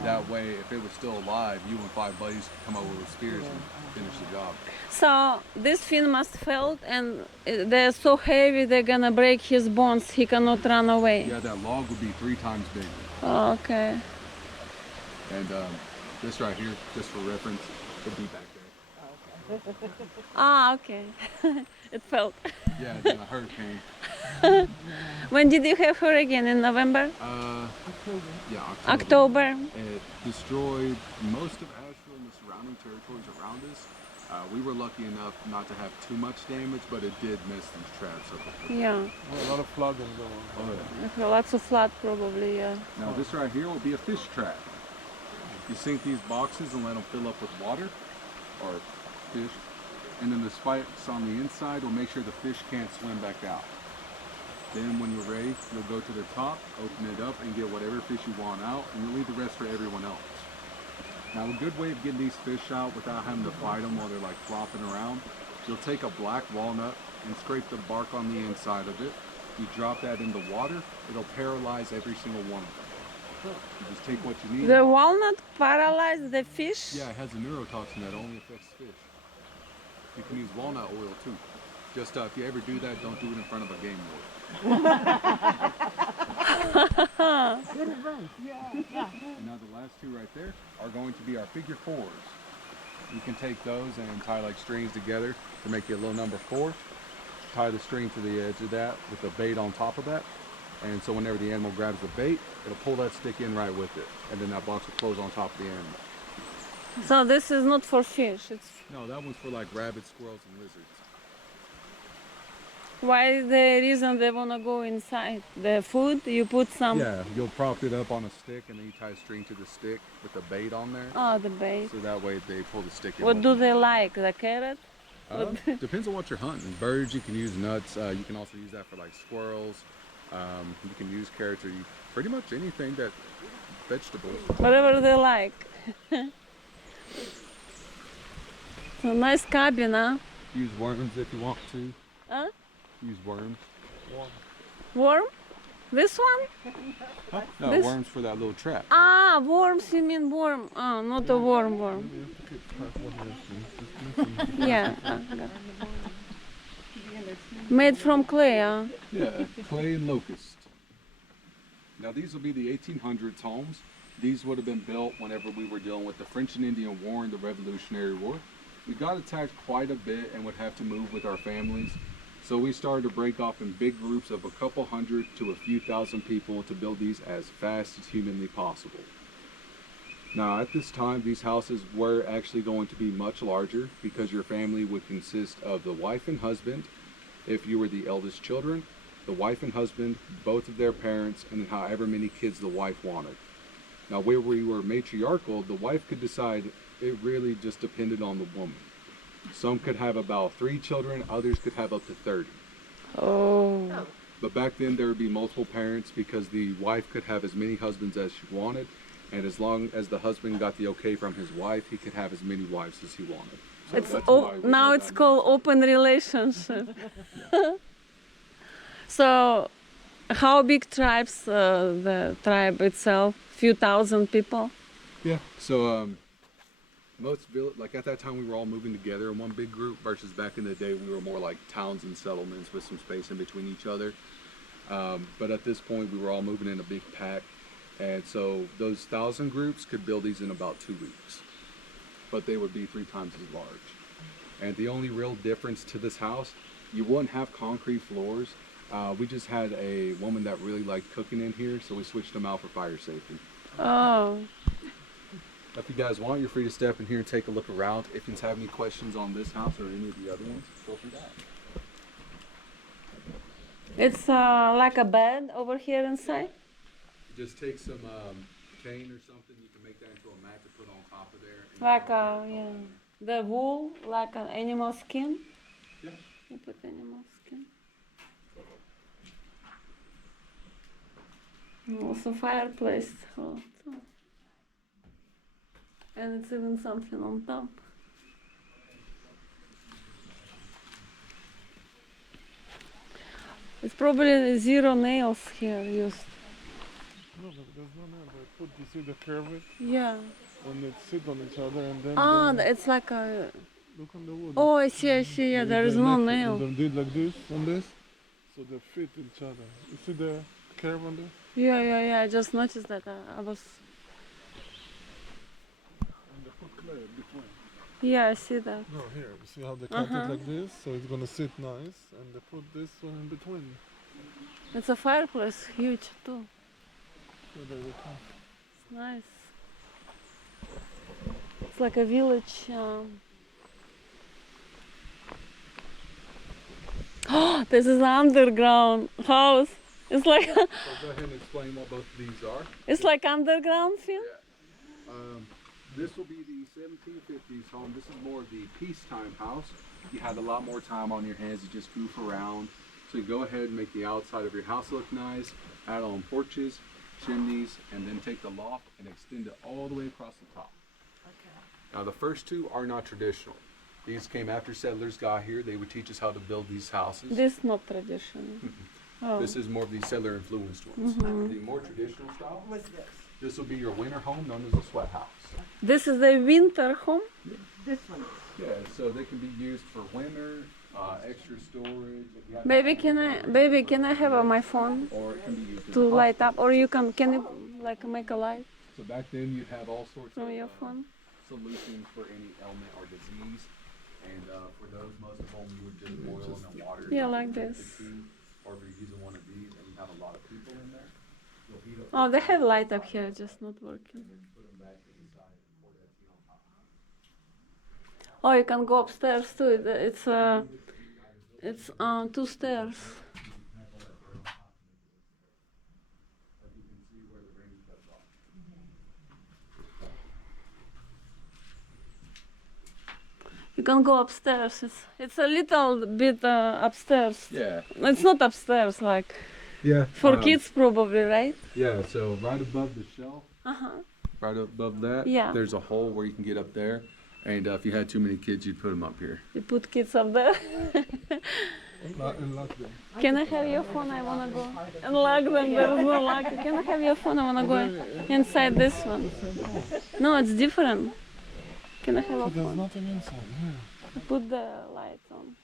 That way, if it was still alive, you and 5 buddies could come over with spears and finish the job. So this fin must felt, and they're so heavy they're gonna break his bones. He cannot run away. Yeah, that log would be 3 times bigger. Oh, okay. And this right here, just for reference, would be back there. Ah, okay. It felt. Yeah, it's in a hurricane. When did you have hurricane? In November? Yeah, October. It destroyed most of Asheville and the surrounding territories around us. We were lucky enough not to have too much damage, but it did miss these traps up there. Yeah. A lot of flooding going on. Oh, yeah. Lots of flood probably, yeah. Now this right here will be a fish trap. You sink these boxes and let them fill up with water or fish, and then the spikes on the inside will make sure the fish can't swim back out. Then when you're ready, you'll go to the top, open it up, and get whatever fish you want out, and you'll leave the rest for everyone else. Now a good way of getting these fish out without having to fight them while they're like flopping around, you'll take a black walnut and scrape the bark on the inside of it. You drop that in the water, it'll paralyze every single one of them. You just take what you need. The walnut paralyzed the fish? Yeah, it has a neurotoxin that only affects fish. You can use walnut oil too. Just if you ever do that, don't do it in front of a game ward. Good advice. Yeah. And now the last 2 right there are going to be our figure 4s. You can take those and tie like strings together to make you a little number 4. Tie the string to the edge of that with the bait on top of that. And so whenever the animal grabs the bait, it'll pull that stick in right with it. And then that box will close on top of the animal. So this is not for fish. It's No, that one's for like rabbits, squirrels, and lizards. why the reason they wanna go inside. The food, you put some. Yeah, you'll prop it up on a stick and then you tie a string to the stick with the bait on there. Oh, the bait. So that way they pull the stick in. What with do them. they like? The carrot? Depends on what you're hunting. Birds, you can use nuts. You can also use that for like squirrels. You can use carrots or pretty much anything that vegetables. Whatever they like. So nice cabin, huh? Use worms if you want to. Huh? Use worms. Worm? This one? No, This- worms for that little trap. Ah, worms, you mean worm. Oh, not a worm. Yeah. Made from clay, huh? Yeah, clay and locust. Now these will be the 1800s homes. These would have been built whenever we were dealing with the French and Indian War and the Revolutionary War. We got attacked quite a bit and would have to move with our families. So we started to break off in big groups of a couple hundred to a few thousand people to build these as fast as humanly possible. Now at this time, these houses were actually going to be much larger because your family would consist of the wife and husband, if you were the eldest children, the wife and husband, both of their parents, and then however many kids the wife wanted. Now, where we were matriarchal, the wife could decide. It really just depended on the woman. Some could have about 3 children, others could have up to 30. Oh. But back then there would be multiple parents because the wife could have as many husbands as she wanted, and as long as the husband got the okay from his wife, he could have as many wives as he wanted. So It's that's why we now have it's that called open relationship. So, how big tribes? The tribe itself, few thousand people. Yeah. So most like at that time we were all moving together in one big group versus back in the day we were more like towns and settlements with some space in between each other. But at this point we were all moving in a big pack, and so those 1,000 groups could build these in about 2 weeks, but they would be 3 times as large. And the only real difference to this house, you wouldn't have concrete floors. We just had a woman that really liked cooking in here, so we switched them out for fire safety. Oh. If you guys want, you're free to step in here and take a look around. If you have any questions on this house or any of the other ones, feel free to ask. It's like a bed over here inside. Just take some cane or something. You can make that into a mat to put on top of there. Like yeah, the wool, like an animal skin. Yeah. You put animal skin. And also fireplace. Oh, so. And it's even something on top. It's probably 0 nails here used. No, but there's no nail. They put, you see the curve, Yeah. and it sit on each other, and then It's like a. look on the wood. Oh, I see. Yeah, there is no nail. They did like this on this, so they fit each other. You see the curve on this? Yeah. I just noticed that. I was. And they put clay between. Yeah, I see that. No, here. You see how they cut it like this, so it's gonna sit nice, and they put this one in between. It's a fireplace, huge too. So they will come. It's nice. It's like a village. Oh, this is an underground house. It's like So go ahead and explain what both of these are. it's like underground film. This will be the 1750s home. This is more of the peacetime house. You had a lot more time on your hands to just goof around. So you go ahead and make the outside of your house look nice, add on porches, chimneys, and then take the loft and extend it all the way across the top. Okay. Now the first 2 are not traditional. These came after settlers got here. They would teach us how to build these houses. This is not traditional. Oh. This is more of the settler influenced ones. The more traditional style. What's this? This will be your winter home known as a sweat house. This is the winter home. This one. Yeah, so they can be used for winter, extra storage. If you have Can I have my phone or it can be used as to a light up, or can you like make a light So back then you'd have all sorts from of your phone? solutions for any ailment or disease. And for those, most of them you would just boil in the water. Yeah, like this. Or if you're using one of these and you have a lot of people in there, you'll heat up. Oh, they have light up here, just not working. Put them back inside and pour that tea on top. Oh, you can go upstairs too. It's 2 stairs. You can go upstairs. It's a little bit upstairs. Yeah. It's not upstairs, like Yeah. for kids probably, right? Yeah, so right above the shelf, right above that, Yeah. there's a hole where you can get up there. And if you had too many kids, you'd put them up here. You put kids up there. Unlock them. Can I have your phone? I wanna go. Unlock them. There is no lock. Can I have your phone? I wanna go inside this one. No, it's different. Can I have a There's phone? nothing inside. Yeah. Put the lights on.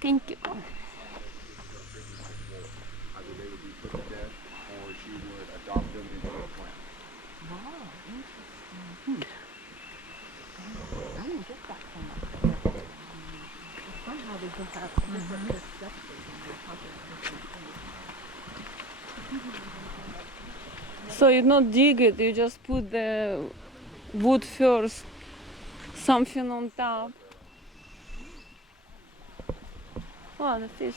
Thank you. Either they would be put to death or she would adopt them into a plant. So you not dig it, you just put the wood first, something on top. Oh, the fish.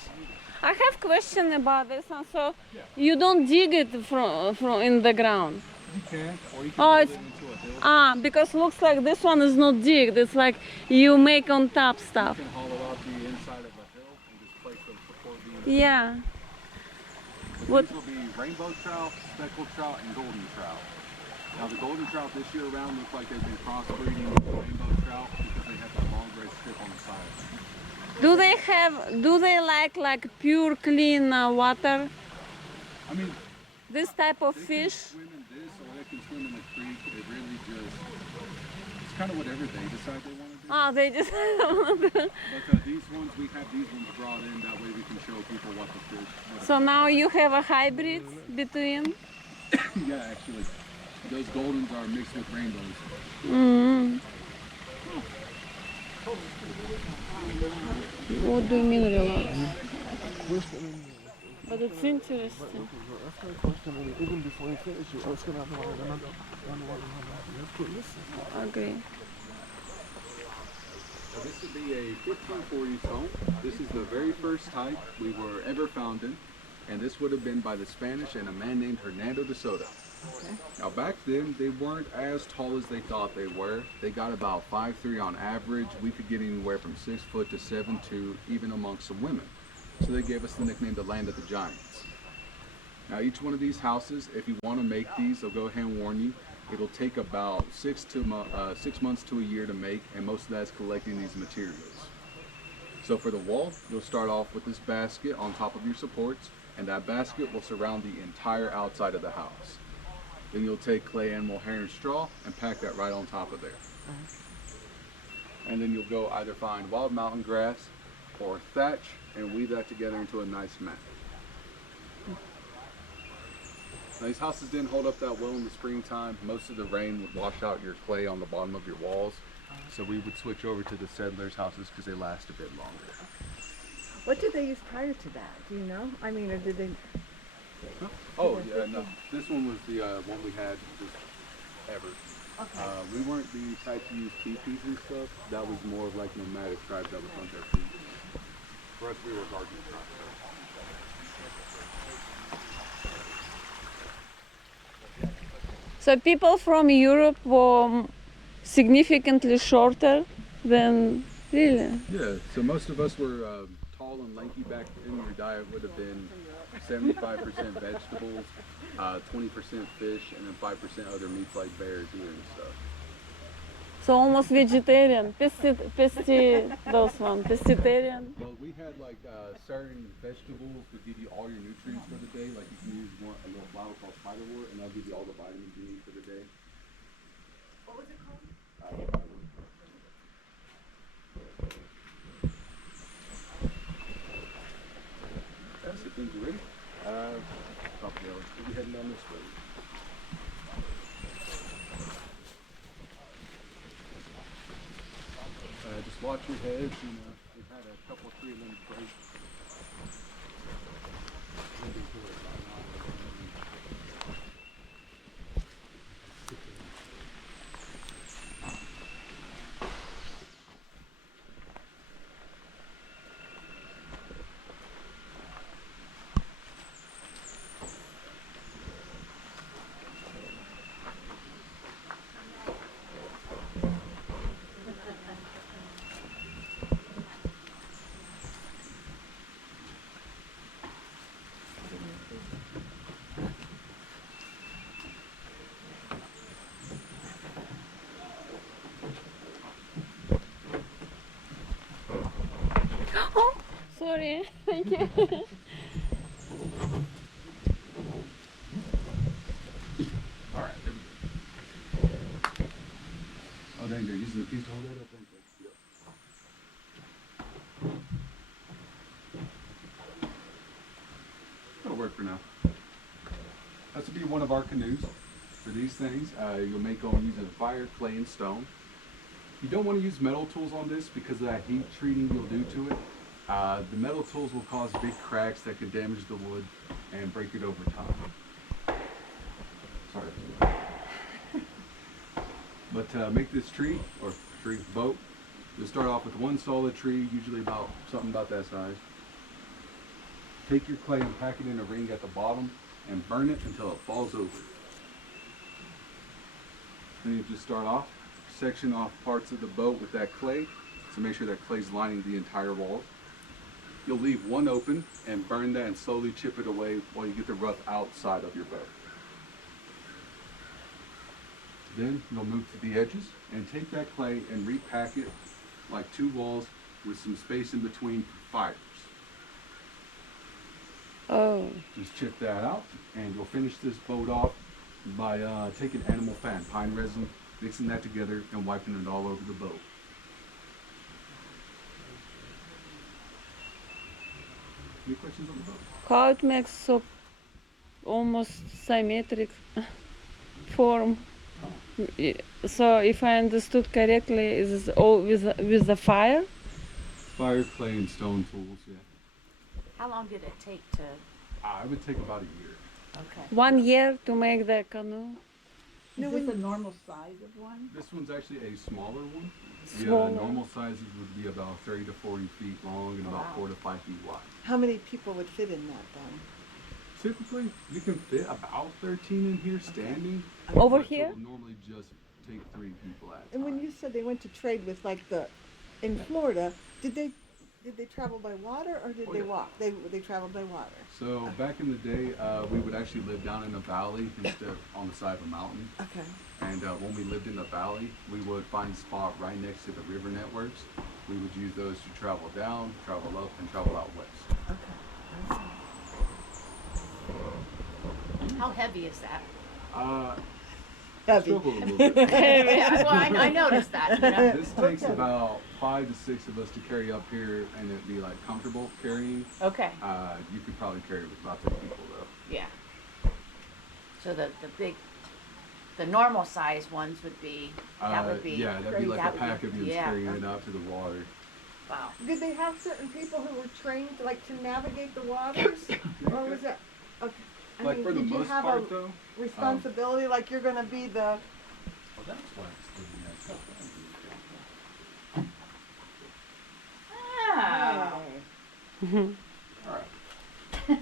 I have question about this one. So you don't dig it from in the ground. You can, or you can Oh, build it's it into a hill. because looks like this one is not digged. It's like you make on top stuff. You can hollow out the inside of a hill and just place the support beams. Yeah. But What? these will be rainbow trout, speckled trout, and golden trout. Now the golden trout this year around look like they've been crossbreeding with the rainbow trout because they have that long red strip on the side. Do they like pure clean water? I mean, This type of they can fish? swim in this or they can swim in the creek. It really just, it's kind of whatever they decide they want to do. Oh, they just. But these ones, we have these ones brought in, that way we can show people what the fish. So now you have a hybrid between? Yeah, actually. Those goldens are mixed with rainbows. Mm. What do you mean relax? But it's interesting. Even before you finish, you're asking another. Agree. This would be a 1540 tone. This is the very first type we were ever found in, and this would have been by the Spanish and a man named Hernando de Soto. Okay. Now back then, they weren't as tall as they thought they were. They got about 5'3" on average. We could get anywhere from 6 foot to 7'2", even amongst some women. So they gave us the nickname the Land of the Giants. Now each one of these houses, if you want to make these, I'll go ahead and warn you, it'll take about 6 months to a year to make, and most of that is collecting these materials. So for the wall, you'll start off with this basket on top of your supports, and that basket will surround the entire outside of the house. Then you'll take clay, animal hair, and straw and pack that right on top of there. And then you'll go either find wild mountain grass or thatch and weave that together into a nice mat. Now, these houses didn't hold up that well in the springtime. Most of the rain would wash out your clay on the bottom of your walls. So we would switch over to the settlers' houses because they last a bit longer. What did they use prior to that? Do you know? I mean, or did they? Oh, yeah, no. This one was the one we had just ever. Okay. We weren't the type to use teepees and stuff. That was more of like nomadic tribes that would hunt their food. For us, we were gardening tribes. So people from Europe were significantly shorter than really. Yeah, so most of us were tall and lanky back then. Your diet would have been 75% vegetables, 20% fish, and then 5% other meats like bear, deer, and stuff. So almost vegetarian, those one, pescatarian. Well, we had like certain vegetables that give you all your nutrients for the day. Like you can use a little flower called spiderwort, and that'll give you all the vitamins you need for the day. What was it called? That's it, things are ready. We'll be heading down this way. Just watch your heads. You know, we've had a couple of 3 of them break. Oh, sorry. Thank you. All right, there we go. Oh, dang, they're using the piece to hold that up. Thank you. Yep. That'll work for now. This will be one of our canoes. For these things, you'll make on using fire, clay, and stone. You don't want to use metal tools on this because of that heat treating you'll do to it. The metal tools will cause big cracks that could damage the wood and break it over time. So But to make this tree, or tree boat, you'll start off with one solid tree, usually about something about that size. Take your clay and pack it in a ring at the bottom and burn it until it falls over. Then you just start off, section off parts of the boat with that clay, so make sure that clay's lining the entire wall. You'll leave one open and burn that and slowly chip it away while you get the rough outside of your boat. Then you'll move to the edges and take that clay and repack it like two walls with some space in between for fires. Oh. Just chip that out and you'll finish this boat off by taking animal fat and pine resin, mixing that together and wiping it all over the boat. Any questions on the boat? How it makes so almost symmetric form? So if I understood correctly, is it all with the fire? Fire, clay, and stone tools, yeah. How long did it take to? It would take about a year. Okay. 1 year to make the canoe? Is this a normal size of one? This one's actually a smaller one. Smaller. Yeah, normal sizes would be about 30 to 40 feet long and about 4 to 5 feet wide. How many people would fit in that then? Typically, you can fit about 13 in here standing. Over but here? It will normally just take 3 people at a And when time. you said they went to trade with in Florida, did they travel by water or did Oh, they yeah. walk? They traveled by water. So back in the day, we would actually live down in a valley instead of on the side of a mountain. Okay. And when we lived in the valley, we would find a spot right next to the river networks. We would use those to travel down, travel up, and travel out west. Okay. How heavy is that? Heavy. Struggle a little bit. Yeah, well, I noticed that. You know? This takes about 5 to 6 of us to carry up here, and it'd be like comfortable carrying. Okay. You could probably carry it with about 10 people though. Yeah. So the normal size ones would be that would be Yeah, that'd be like that a would pack of you yeah. carrying it out to the water. Wow. Did they have certain people who were trained to navigate the waters, or was that okay? I Like mean, for the did you most have part a though. responsibility like you're going to be the? Well, that's why it's doing that stuff. Ah. All right.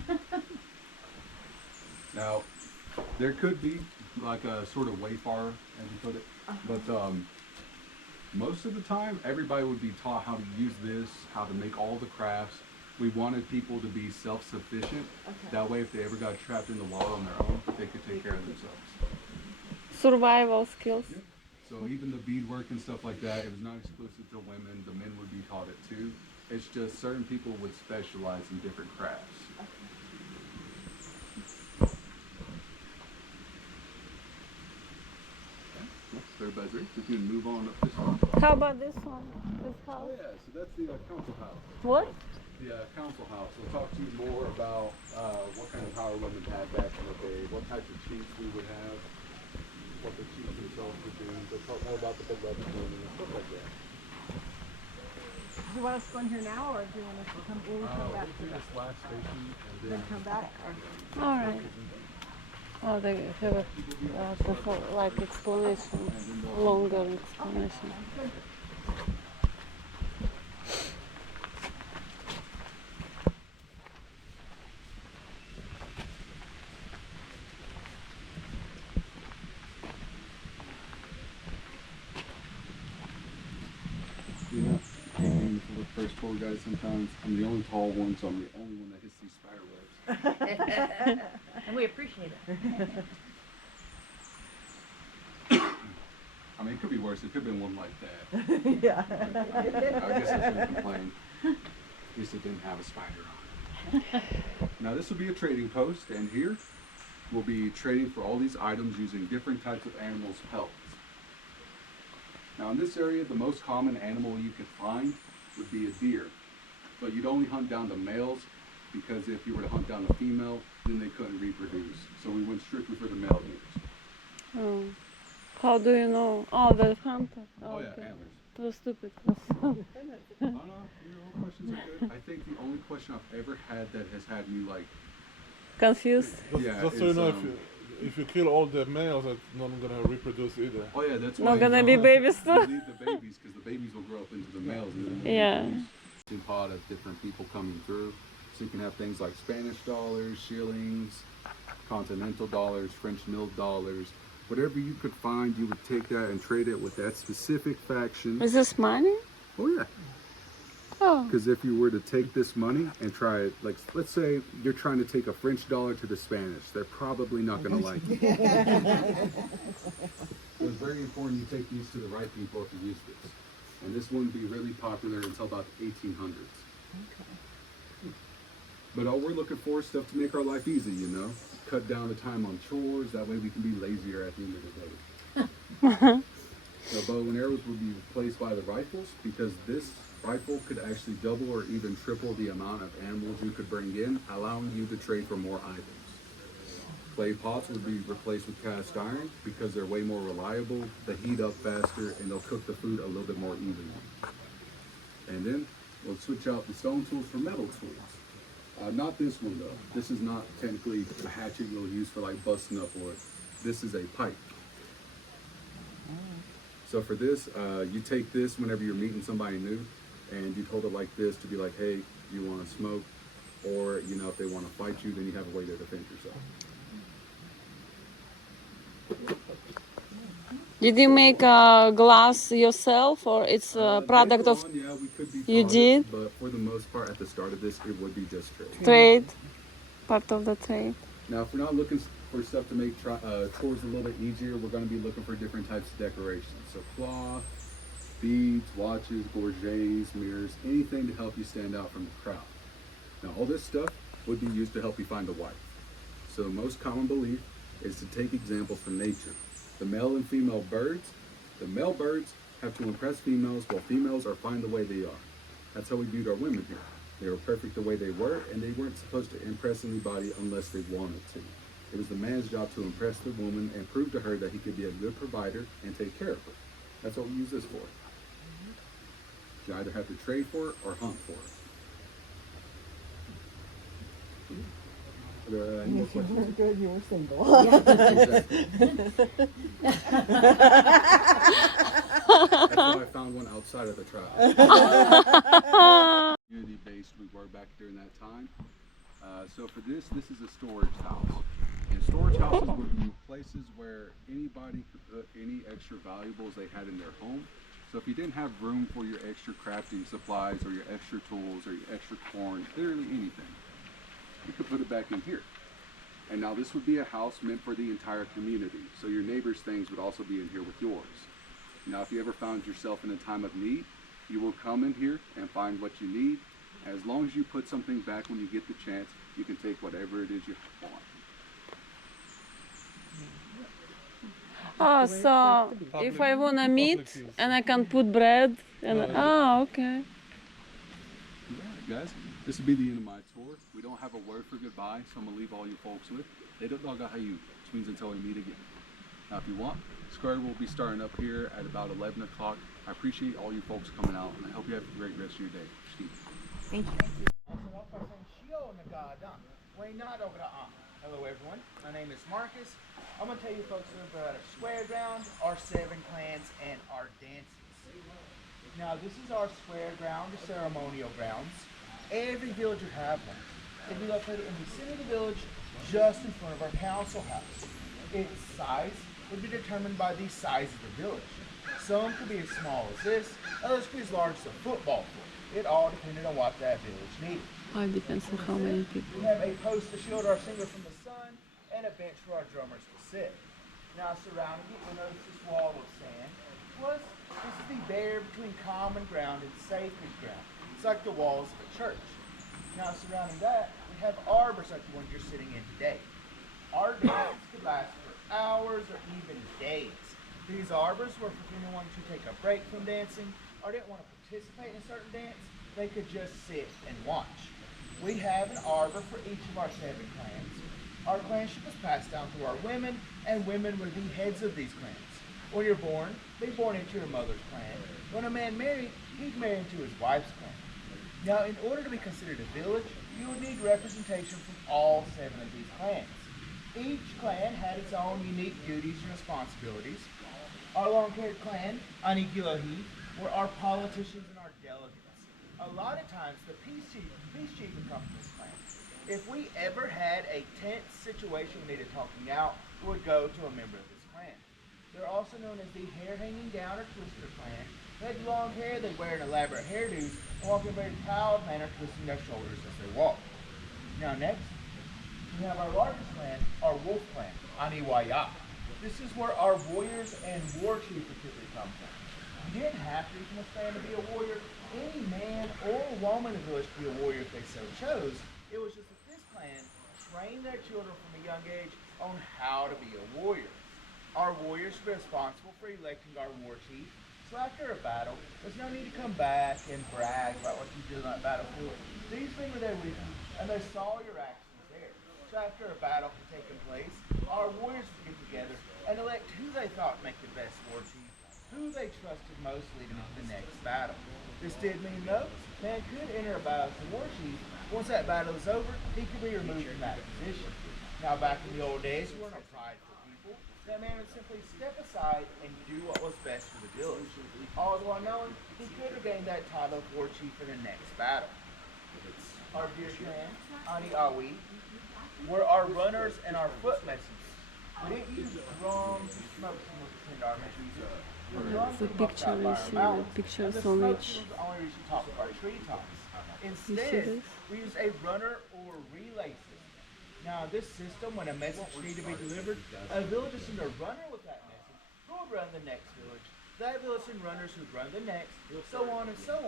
Now, there could be like a sort of wayfarer, as you put it, but most of the time, everybody would be taught how to use this, how to make all the crafts. We wanted people to be self-sufficient. Okay. That way, if they ever got trapped in the water on their own, they could take care of themselves. Survival skills. Yep. So even the beadwork and stuff like that, it was not exclusive to women. The men would be taught it too. It's just certain people would specialize in different crafts. So everybody's ready. We can move on up this one. How about this one? This house? Oh yeah, so that's the council house. What? The council house. We'll talk to you more about what kind of power women had back in the day, what types of chiefs we would have, what the chiefs themselves would do. They'll talk more about the beloved women and stuff like that. Do you want us to go in here now, or do you want us to come? We'll come back. We'll do this last station and Then then come back. Or? All right. Oh, they have a like explanation, longer explanation. Yeah, and for the first 4 guys sometimes, I'm the only tall one, so I'm the only one that hits these spider webs. And we appreciate it. I mean, it could be worse. It could have been one like that. Yeah. I guess I shouldn't complain. At least it didn't have a spider on it. Now this will be a trading post, and here we'll be trading for all these items using different types of animals' pelts. Now in this area, the most common animal you could find would be a deer, but you'd only hunt down the males, because if you were to hunt down a female, then they couldn't reproduce. So we went strictly for the male deers. Oh. How do you know? Oh, the hunter. Oh yeah, Okay. antlers. Too stupid. Oh no, your questions are good. I think the only question I've ever had that has had me like Confused. Just Yeah, so you it's, know, if you kill all the males, it's not gonna reproduce either. Oh yeah, that's Not why gonna be babies you too. leave the babies because the babies will grow up into the males. And then Yeah. melting pot of different people coming through. So you can have things like Spanish dollars, shillings, continental dollars, French milled dollars. Whatever you could find, you would take that and trade it with that specific faction. Is this money? Oh yeah. Oh. Because if you were to take this money and try it, like let's say you're trying to take a French dollar to the Spanish, they're probably not going to like it. So it's very important you take these to the right people if you use this. And this wouldn't be really popular until about the 1800s. But all we're looking for is stuff to make our life easy, you know? Cut down the time on chores, that way we can be lazier at the end of the day. The bow and arrows would be replaced by the rifles because this rifle could actually double or even triple the amount of animals you could bring in, allowing you to trade for more items. Clay pots would be replaced with cast iron because they're way more reliable, they heat up faster, and they'll cook the food a little bit more evenly. And then we'll switch out the stone tools for metal tools. Not this one though. This is not technically a hatchet you'll use for like busting up wood. This is a pipe. So for this, you take this whenever you're meeting somebody new, and you hold it like this to be like, hey, you want to smoke? Or, you know, if they want to fight you, then you have a way to defend yourself. Did you make glass yourself, or it's a product of Yeah, we could be you taught did? it, but for the most part, at the start of this, it would be just trade. Trade? Part of the trade. Now, if we're not looking for stuff to make chores a little bit easier, we're going to be looking for different types of decorations. So cloth, beads, watches, gorgets, mirrors, anything to help you stand out from the crowd. Now, all this stuff would be used to help you find a wife. So the most common belief is to take examples from nature. The male and female birds, the male birds have to impress females while females are fine the way they are. That's how we viewed our women here. They were perfect the way they were, and they weren't supposed to impress anybody unless they wanted to. It was the man's job to impress the woman and prove to her that he could be a good provider and take care of her. That's what we use this for. You either have to trade for it or hunt for it. Are there any more If you questions? weren't good, you were single. Exactly. That's why I found one outside of the tribe. Community-based we were back during that time. So for this is a storage house. And storage houses would be places where anybody could put any extra valuables they had in their home. So if you didn't have room for your extra crafting supplies or your extra tools or your extra corn, literally anything, you could put it back in here. And now this would be a house meant for the entire community. So your neighbor's things would also be in here with yours. Now if you ever found yourself in a time of need, you will come in here and find what you need. As long as you put something back when you get the chance, you can take whatever it is you want. Oh, so if I want to meet and I can put bread and oh, okay. Guys, this will be the end of my tour. We don't have a word for goodbye, so I'm gonna leave all you folks with Ledogahayu, which means until we meet again. Now, if you want, Square will be starting up here at about 11 o'clock. I appreciate all you folks coming out, and I hope you have a great rest of your day. Thank you. Hello everyone, my name is Marcus. I'm going to tell you folks a little bit about our square ground, our 7 clans, and our dances. Now this is our square ground, the ceremonial grounds. Every village would have one. It'd be located in the center of the village, just in front of our council house. Its size would be determined by the size of the village. Some could be as small as this, others could be as large as a football field. It all depended on what that village needed. Oh, it depends on how many people. We have a post to shield our singer from the sun and a bench for our drummers to sit. Now surrounding it, you'll notice this wall of sand. Plus, this is the barrier between common ground and sacred ground. It's like the walls of a church. Now surrounding that, we have arbors like the one you're sitting in today. Our dances could last for hours or even days. These arbors were for anyone to take a break from dancing or didn't want to participate in a certain dance. They could just sit and watch. We have an arbor for each of our 7 clans. Our clanship was passed down to our women, and women were the heads of these clans. When you're born, they're born into your mother's clan. When a man married, he'd marry into his wife's clan. Now, in order to be considered a village, you would need representation from all 7 of these clans. Each clan had its own unique duties and responsibilities. Our long-haired clan, Anigilohi, were our politicians and our delegates. A lot of times, the peace chief would come from this clan. If we ever had a tense situation we needed talking out, we would go to a member of this clan. They're also known as the hair hanging down or twister clan. They had long hair, they wear an elaborate hairdos, and walk in a very proud manner, twisting their shoulders as they walk. Now next, we have our largest clan, our wolf clan, Aniwaya. This is where our warriors and war chiefs typically come from. You didn't have to be from a clan to be a warrior. Any man or woman in the village could be a warrior if they so chose. It was just that this clan trained their children from a young age on how to be a warrior. Our warriors were responsible for electing our war chief. So after a battle, there's no need to come back and brag about what you did on that battlefield. These men were there with you, and they saw your actions there. So after a battle had taken place, our warriors would get together and elect who they thought would make the best war chief, who they trusted most leading into the next battle. This did mean though, man could enter a battle as a war chief. Once that battle is over, he could be removed from that position. Now back in the old days, we weren't a prideful people. That man would simply step aside and do what was best for the village. All the while knowing he could have gained that title of war chief in the next battle. Our dear clan, Ani Awi, were our runners and our foot messengers. We didn't use drums and smoke signals to send our messages. The picture you see, the pictures on each. Only reach the top of our treetops. Instead, we use a runner or relay system. Now, this system, when a message needed to be delivered, a village would send a runner with that message, who would run the next village. That village send runners who would run the next, so on, until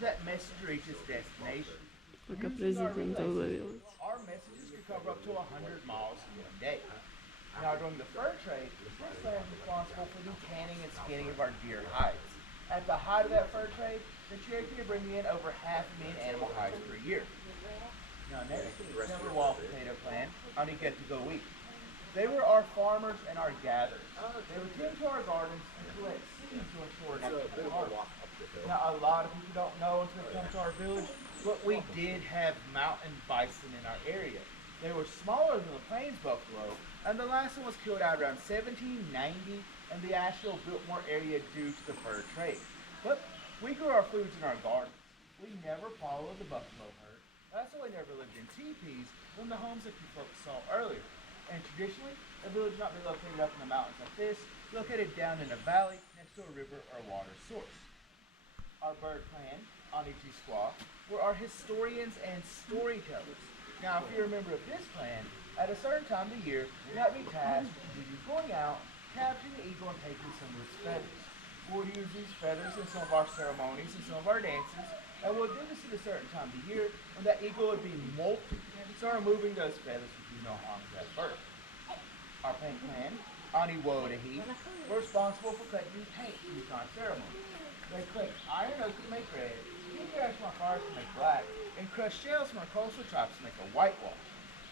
that message reaches its destination. Our messages could cover up to 100 miles in one day. Now, during the fur trade, this land is responsible for the tanning and skinning of our deer hides. At the height of that fur trade, the Cherokee are bringing in over 500,000 animal hides per year. Now next, we have our wild potato clan, Anigetugoi. They were our farmers and our gatherers. They would tend to our gardens and collect seeds to ensure an excellent harvest. Now a lot of people don't know until they come to our village, but we did have mountain bison in our area. They were smaller than the plains buffalo, and the last one was killed out around 1790, and the Asheville built more area due to the fur trade. But we grew our foods in our gardens. We never followed the buffalo herd. That's why we never lived in teepees in the homes that you folks saw earlier. And traditionally, a village would not be located up in the mountains like this, located down in a valley next to a river or water source. Our bird clan, Anichi Squaw, were our historians and storytellers. Now, if you're a member of this clan, at a certain time of the year, you might be tasked with going out, capturing the eagle and taking some of its feathers. We'll use these feathers in some of our ceremonies and some of our dances, and we'll do this at a certain time of the year when that eagle would be molting. So removing those feathers would do no harm to that bird. Our paint clan, Ani Wodahi, were responsible for collecting paint used in our ceremony. They collect iron oak to make red, deep ash from our fires to make black, and crushed shells from our coastal chops to make a whitewash.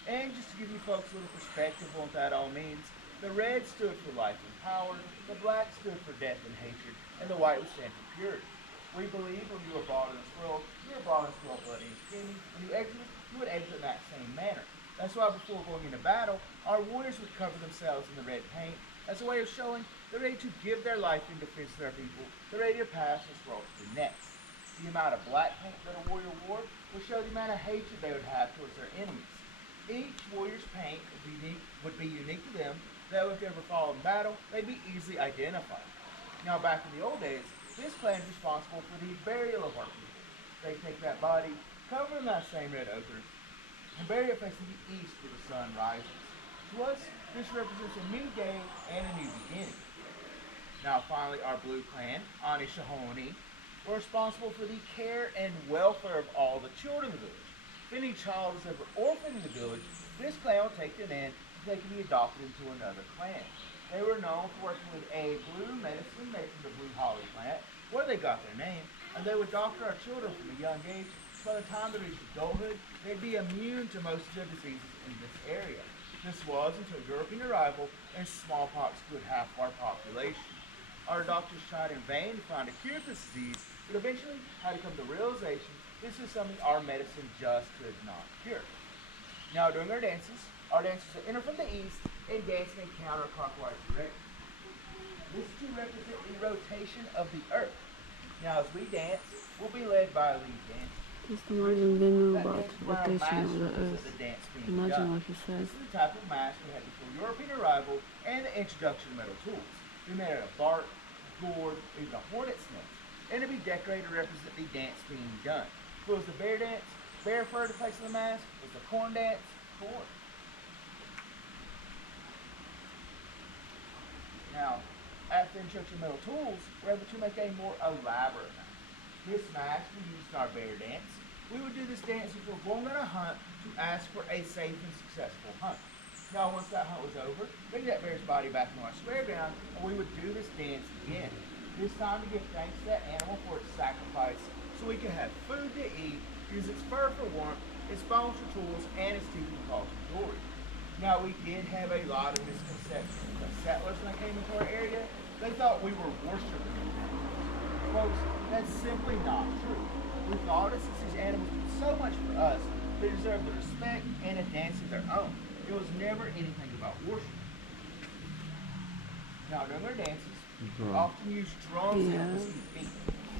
And just to give you folks a little perspective on what that all means, the red stood for life and power, the black stood for death and hatred, and the white would stand for purity. We believe when you were brought in this world, you were brought in this world bloody and skinny. When you exited, you would exit in that same manner. That's why before going into battle, our warriors would cover themselves in the red paint as a way of showing they're ready to give their life in defense of their people. They're ready to pass this world to the next. The amount of black paint that a warrior wore would show the amount of hatred they would have towards their enemies. Each warrior's paint would be unique to them, that if they ever fall in battle, they'd be easily identified. Now back in the old days, this clan is responsible for the burial of our people. They take that body, cover in that same red ochre, and bury it facing the east where the sun rises. To us, this represents a new day and a new beginning. Now finally, our blue clan, Ani Shahoni, were responsible for the care and welfare of all the children of the village. If any child is ever orphaned in the village, this clan will take them in so they can be adopted into another clan. They were known for working with a blue medicine made from the blue holly plant, where they got their name, and they would doctor our children from a young age. So by the time they reached adulthood, they'd be immune to most of the diseases in this area. This was until European arrival and smallpox killed half of our population. Our doctors tried in vain to find a cure for this disease, but eventually had to come to the realization this is something our medicine just could not cure. Now during our dances, Our dancers will enter from the east and dance in a counterclockwise direction. This is to represent the rotation of the earth. Now as we dance, we'll be led by a lead dancer. Just imagine they knew That about dances wear a rotation of the mask as earth. the dance being Imagine done. what he says. This is the type of mask we had before European arrival and the introduction of metal tools. They made out of bark, gourd, even a hornet's nest, and to be decorated to represent the dance being done. If it was the bear dance, bear fur to place on the mask. If it was the corn dance, corn. Now, after the introduction of metal tools, we're able to make a more elaborate mask. This mask we used in our bear dance. We would do this dance if we're going on a hunt to ask for a safe and successful hunt. Now, once that hunt was over, bring that bear's body back into our square ground, and we would do this dance again. This time to give thanks to that animal for its sacrifice, so we could have food to eat, use its fur for warmth, its bones for tools, and its teeth and claws for jewelry. Now, we did have a lot of misconceptions. The settlers, when they came into our area, they thought we were worshiping them. Folks, that's simply not true. We thought since these animals did so much for us, they deserve the respect and a dance of their own. It was never anything about worship. Now, during their dances, we often use drums to help us keep beat.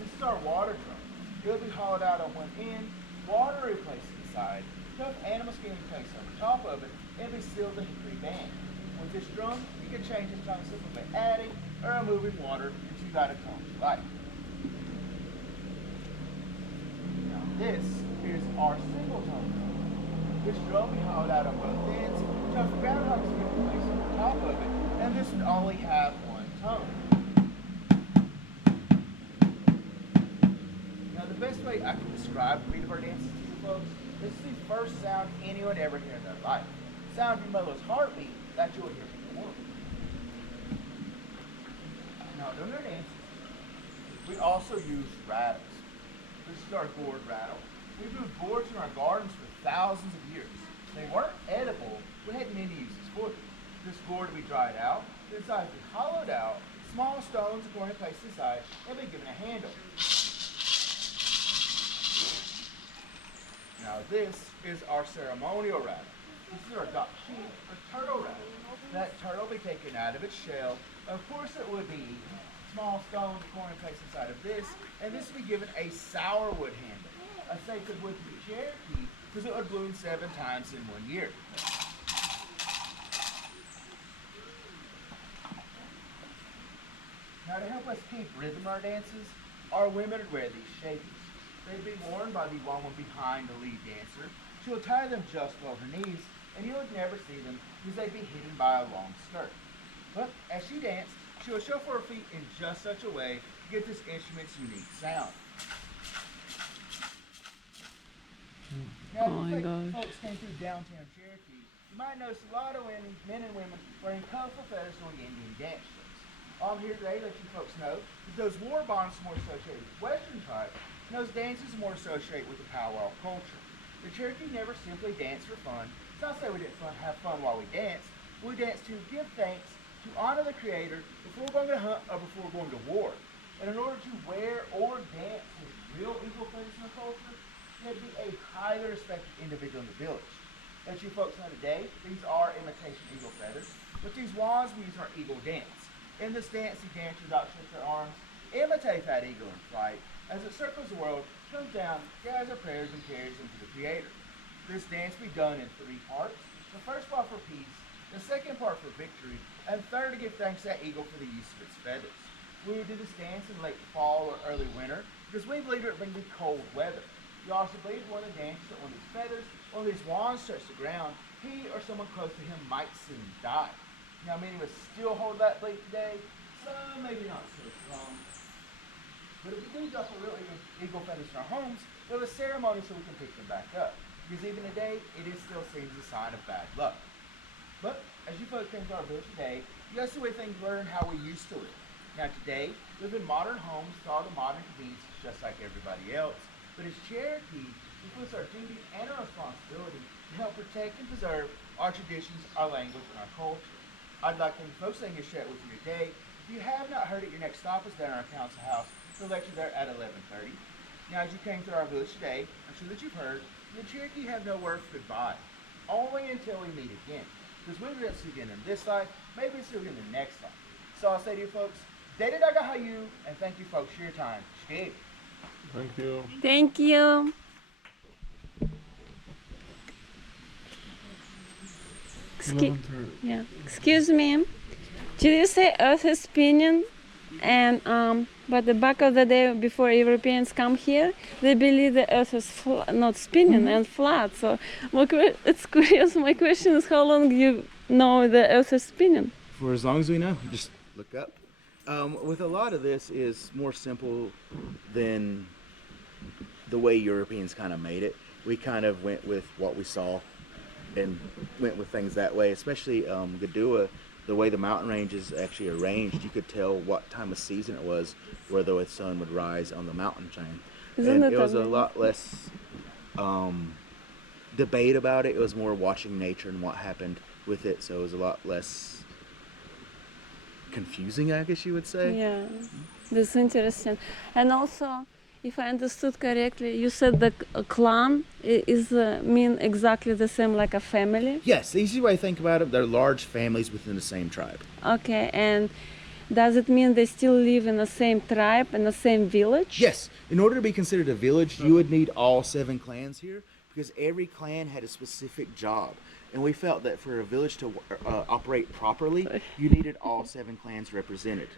This is our water drum. It'll be hollowed out on one end, water replaced inside, tough animal skin placed on the top of it, and be sealed with a hickory band. With this drum, you can change its tone simply by adding or removing water until you got a tone you like. Now, this is our single tone drum. This drum will be hollowed out on both ends, tough groundhog skin placed on the top of it, and this would only have one tone. Now, the best way I can describe the beat of our dances to you folks, this is the first sound anyone ever hear in their life. Sound your mother's heartbeat that you will hear from the world. Now, during our dances, we also use rattles. This is our gourd rattle. We grew gourds in our gardens for thousands of years. They weren't edible. We had many uses for them. This gourd would be dried out, the inside would be hollowed out, small stones are going to be placed inside, and be given a handle. Now this is our ceremonial rattle. This is our duck sheep or turtle rattle. That turtle will be taken out of its shell. Of course it would be eaten. Small stones are going to be placed inside of this, and this will be given a sourwood handle. A sacred wood to the Cherokee because it would bloom 7 times in 1 year. Now to help us keep rhythm in our dances, our women would wear these shakers. They'd be worn by the woman behind the lead dancer. She would tie them just below her knees, and you would never see them because they'd be hidden by a long skirt. But as she danced, she would shuffle her feet in just such a way to get this instrument's unique sound. Now, if folks came through downtown Cherokee, you might notice a lot of women, men and women wearing colorful feathers during Indian dance shows. I'm here today to let you folks know that those war bonds are more associated with Western tribes, and those dances are more associated with the powwow culture. The Cherokee never simply danced for fun. It's not to say we didn't have fun while we danced. We danced to give thanks, to honor the Creator before going to hunt or before going to war. And in order to wear or dance with real eagle feathers in the culture, you had to be a highly respected individual in the village. As you folks know today, these are imitation eagle feathers, but these wands we use in our eagle dance. In this dance, the dancers outstretch their arms, imitate that eagle in flight. As it circles the world, comes down, gathers our prayers, and carries them to the Creator. This dance will be done in 3 parts. The first part for peace, the second part for victory, and third to give thanks to that eagle for the use of its feathers. We would do this dance in late fall or early winter because we believe it brings the cold weather. We also believe when the dancer that one of these feathers, one of these wands touch the ground, he or someone close to him might soon die. Now many of us still hold that belief today, some maybe not so strong. But if we do drop a real eagle feathers in our homes, we have a ceremony so we can pick them back up. Because even today, it is still seen as a sign of bad luck. But as you folks came to our village today, you got to see the way things were and how we used to live. Now today, we live in modern homes with all the modern conveniences just like everybody else. But as Cherokee, it puts our duty and our responsibility to help protect and preserve our traditions, our language, and our culture. I'd like to folks saying to share it with you today. If you have not heard it, your next stop is down at our council house. The lecture there at 11:30. Now, as you came through our village today, I'm sure that you've heard, the Cherokee have no word for goodbye. only until we meet again. Because we will see again in this life, maybe see again in the next life. So I'll say to you folks, Dede daga hayu, and thank you folks for your time. Shke. Thank you. Thank you. Yeah. Excuse me. Did you say Earth is spinning? And but the back of the day before Europeans come here, they believe the Earth is not spinning and flat. So it's curious. My question is, how long you know the Earth is spinning? For as long as we know, just look up. With a lot of this is more simple than the way Europeans kind of made it. We kind of went with what we saw and went with things that way, especially Gadua. The way the mountain range is actually arranged, you could tell what time of season it was where the sun would rise on the mountain chain. And it was a lot less debate about it. It was more watching nature and what happened with it, so it was a lot less confusing, I guess you would say. Yeah, that's interesting. And also, if I understood correctly, you said the clan is mean exactly the same like a family? Yes, the easy way to think about it, they're large families within the same tribe. Okay, and does it mean they still live in the same tribe, in the same village? Yes, in order to be considered a village, you would need all 7 clans here because every clan had a specific job. And we felt that for a village to operate properly, you needed all 7 clans represented.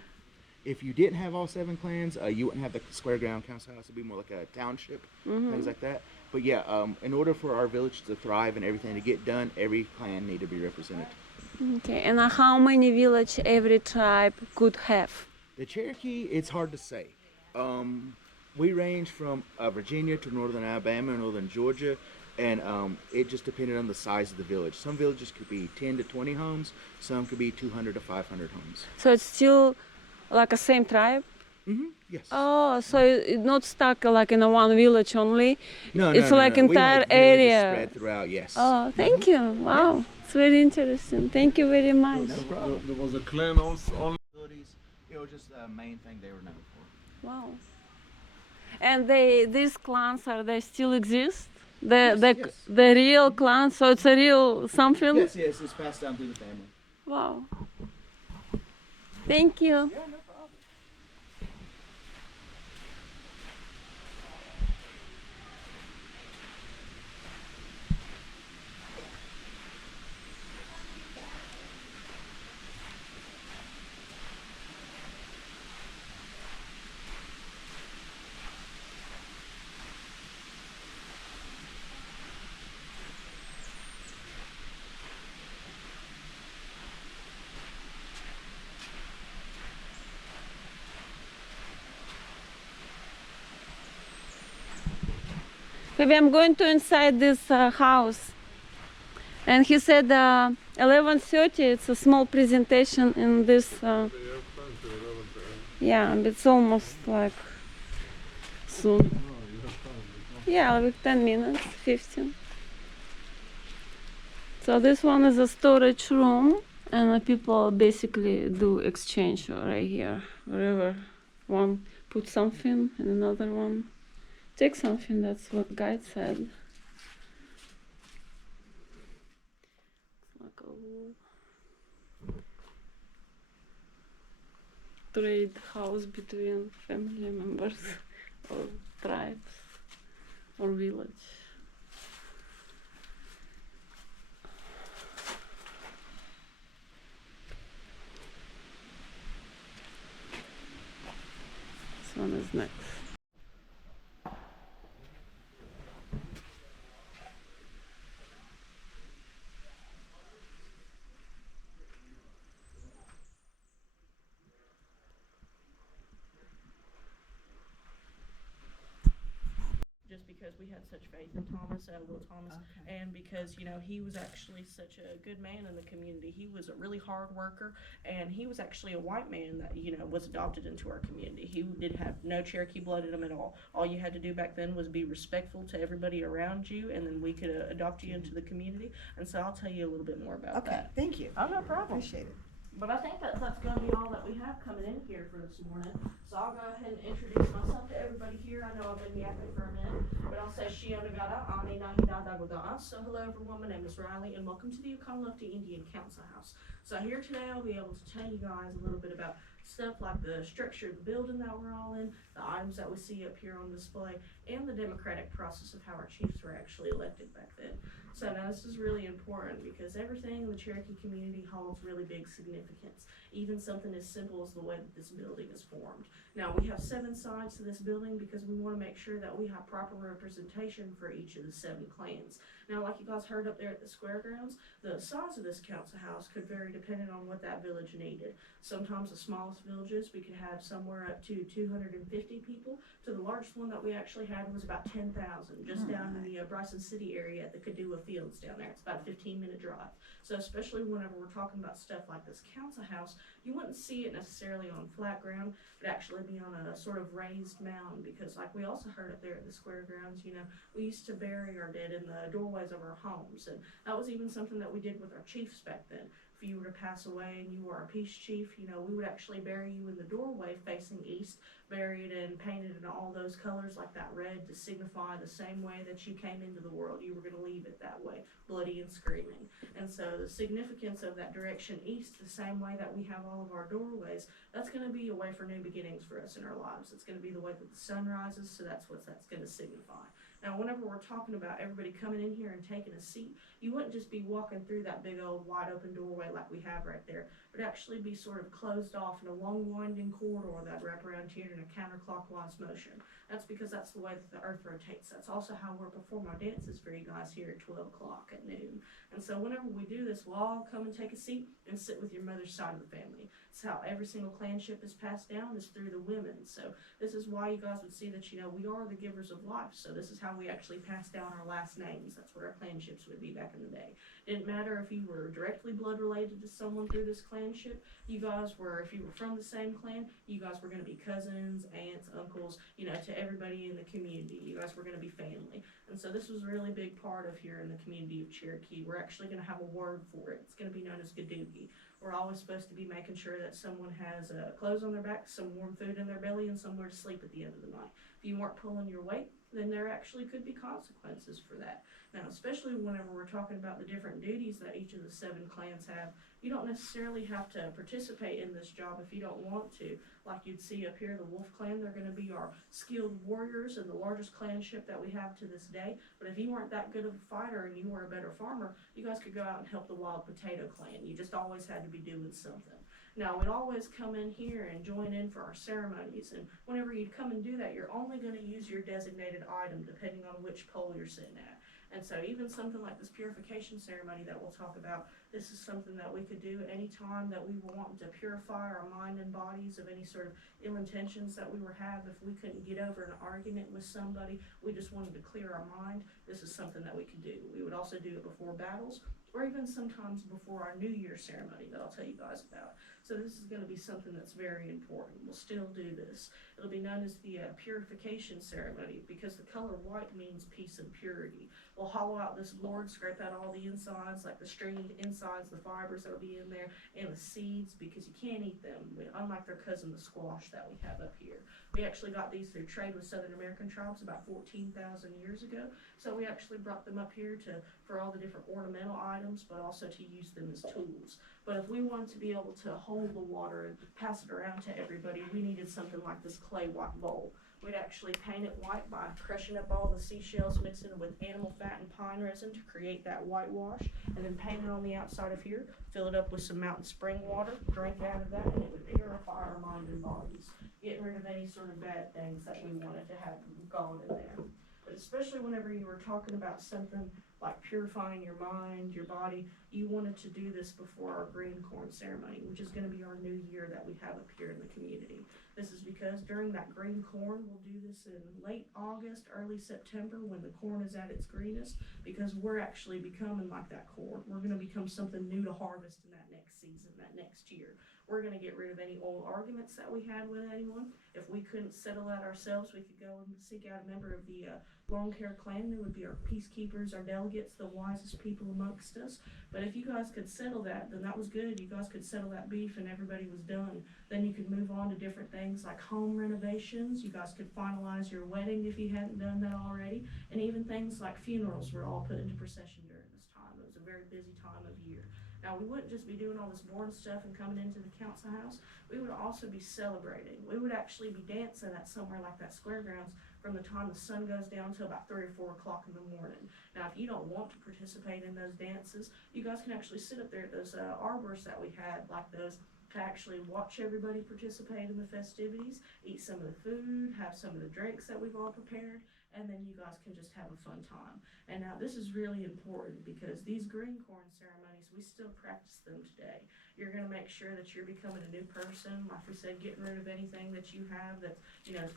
If you didn't have all 7 clans, you wouldn't have the square ground council house. It'd be more like a township, things like that. But yeah, in order for our village to thrive and everything to get done, every clan needed to be represented. Okay, and how many village every tribe could have? The Cherokee, it's hard to say. We range from Virginia to northern Alabama, northern Georgia, and it just depended on the size of the village. Some villages could be 10 to 20 homes, some could be 200 to 500 homes. So it's still like a same tribe? Yes. Oh, so it's not stuck like in a one village only? No, it's no, like no. entire We had villages area. spread throughout, yes. Oh, thank you. Wow, it's very interesting. Thank you very much. No problem. There was a clan also only. It was just the main thing they were known for. Wow. And these clans they still exist? Yes. The real clan, so it's a real something? Yes, it's passed down through the family. Wow. Thank you. Yeah, no problem. Maybe I'm going to inside this house. And he said 11:30, it's a small presentation in this. Yeah, it's almost like soon. Yeah, like 10 minutes, 15. So this one is a storage room, and people basically do exchange right here. Wherever one put something and another one take something. That's what guide said. It's like a trade house between family members or tribes or village. This one is next. Just because we had such faith in Thomas, Will Thomas, and because, you know, he was actually such a good man in the community. He was a really hard worker, and he was actually a white man that, you know, was adopted into our community. He did have no Cherokee blood in him at all. All you had to do back then was be respectful to everybody around you, and then we could adopt you into the community. And so I'll tell you a little bit more about that. Thank you. Oh, no problem. Appreciate it. But I think that's going to be all that we have coming in here for this morning. So I'll go ahead and introduce myself to everybody here. I know I've been yapping for a minute, but I'll say Shionagata, Ani Nahidadagoda. So hello everyone, my name is Riley, and welcome to the Oconolofty Indian Council House. So here today I'll be able to tell you guys a little bit about stuff like the structure of the building that we're all in, the items that we see up here on display, and the democratic process of how our chiefs were actually elected back then. So now this is really important because everything in the Cherokee community holds really big significance, even something as simple as the way that this building is formed. Now we have 7 sides to this building because we want to make sure that we have proper representation for each of the 7 clans. Now like you guys heard up there at the square grounds, the size of this council house could vary depending on what that village needed. Sometimes the smallest villages we could have somewhere up to 250 people, to the largest one that we actually had was about 10,000 just down in the Bryson City area at the Kadua Fields down there. It's about a 15-minute drive. So especially whenever we're talking about stuff like this council house, you wouldn't see it necessarily on flat ground, but actually be on a sort of raised mound, because like we also heard up there at the square grounds, you know, we used to bury our dead in the doorways of our homes, and that was even something that we did with our chiefs back then. If you were to pass away and you were a peace chief, you know, we would actually bury you in the doorway facing east, buried and painted in all those colors like that red to signify the same way that you came into the world. You were going to leave it that way, bloody and screaming. And so the significance of that direction east, the same way that we have all of our doorways, that's going to be a way for new beginnings for us in our lives. It's going to be the way that the sun rises, so that's what that's going to signify. Now, whenever we're talking about everybody coming in here and taking a seat, you wouldn't just be walking through that big old wide open doorway like we have right there. It would actually be sort of closed off in a long winding corridor that wrap around here in a counterclockwise motion. That's because that's the way that the earth rotates. That's also how we're performing our dances for you guys here at 12 o'clock at noon. And so whenever we do this, we'll all come and take a seat and sit with your mother's side of the family. It's how every single clanship is passed down, is through the women. So this is why you guys would see that, you know, we are the givers of life. So this is how we actually pass down our last names. That's what our clanships would be back in the day. Didn't matter if you were directly blood related to someone through this clanship. You guys were, if you were from the same clan, you guys were going to be cousins, aunts, uncles, you know, to everybody in the community. You guys were going to be family. And so this was a really big part of here in the community of Cherokee. We're actually going to have a word for it. It's going to be known as Gadoogie. We're always supposed to be making sure that someone has clothes on their back, some warm food in their belly, and somewhere to sleep at the end of the night. If you weren't pulling your weight, then there actually could be consequences for that. Now, especially whenever we're talking about the different duties that each of the 7 clans have, you don't necessarily have to participate in this job if you don't want to. Like you'd see up here, the Wolf Clan, they're going to be our skilled warriors and the largest clanship that we have to this day. But if you weren't that good of a fighter and you were a better farmer, you guys could go out and help the Wild Potato Clan. You just always had to be doing something. Now, we'd always come in here and join in for our ceremonies, and whenever you'd come and do that, you're only going to use your designated item depending on which pole you're sitting at. And so even something like this purification ceremony that we'll talk about, this is something that we could do anytime that we were wanting to purify our mind and bodies of any sort of ill intentions that we were having. If we couldn't get over an argument with somebody, we just wanted to clear our mind, this is something that we could do. We would also do it before battles, or even sometimes before our New Year ceremony that I'll tell you guys about. So this is going to be something that's very important. We'll still do this. It'll be known as the purification ceremony, because the color white means peace and purity. We'll hollow out this gourd, scrape out all the insides, like the stringy insides, the fibers that'll be in there, and the seeds, because you can't eat them, unlike their cousin, the squash that we have up here. We actually got these through trade with Southern American tribes about 14,000 years ago. So we actually brought them up here for all the different ornamental items, but also to use them as tools. But if we wanted to be able to hold the water and pass it around to everybody, we needed something like this clay white bowl. We'd actually paint it white by crushing up all the seashells, mixing it with animal fat and pine resin to create that whitewash, and then paint it on the outside of here, fill it up with some mountain spring water, drink out of that, and it would purify our mind and bodies, getting rid of any sort of bad things that we wanted to have gone in there. But especially whenever you were talking about something like purifying your mind, your body, you wanted to do this before our green corn ceremony, which is going to be our new year that we have up here in the community. This is because during that green corn, we'll do this in late August, early September, when the corn is at its greenest, because we're actually becoming like that corn. We're going to become something new to harvest in that next season, that next year. We're going to get rid of any old arguments that we had with anyone. If we couldn't settle that ourselves, we could go and seek out a member of the long hair clan. They would be our peacekeepers, our delegates, the wisest people amongst us. But if you guys could settle that, then that was good. You guys could settle that beef and everybody was done. Then you could move on to different things like home renovations. You guys could finalize your wedding if you hadn't done that already. And even things like funerals were all put into procession during this time. It was a very busy time of year. Now, we wouldn't just be doing all this boring stuff and coming into the council house. We would also be celebrating. We would actually be dancing at somewhere like that square grounds from the time the sun goes down till about 3 or 4 o'clock in the morning. Now, if you don't want to participate in those dances, you guys can actually sit up there at those arbors that we had, like those, to actually watch everybody participate in the festivities, eat some of the food, have some of the drinks that we've all prepared, and then you guys can just have a fun time. And now this is really important because these green corn ceremonies, we still practice them today. You're going to make sure that you're becoming a new person, like we said, getting rid of anything that you have that's,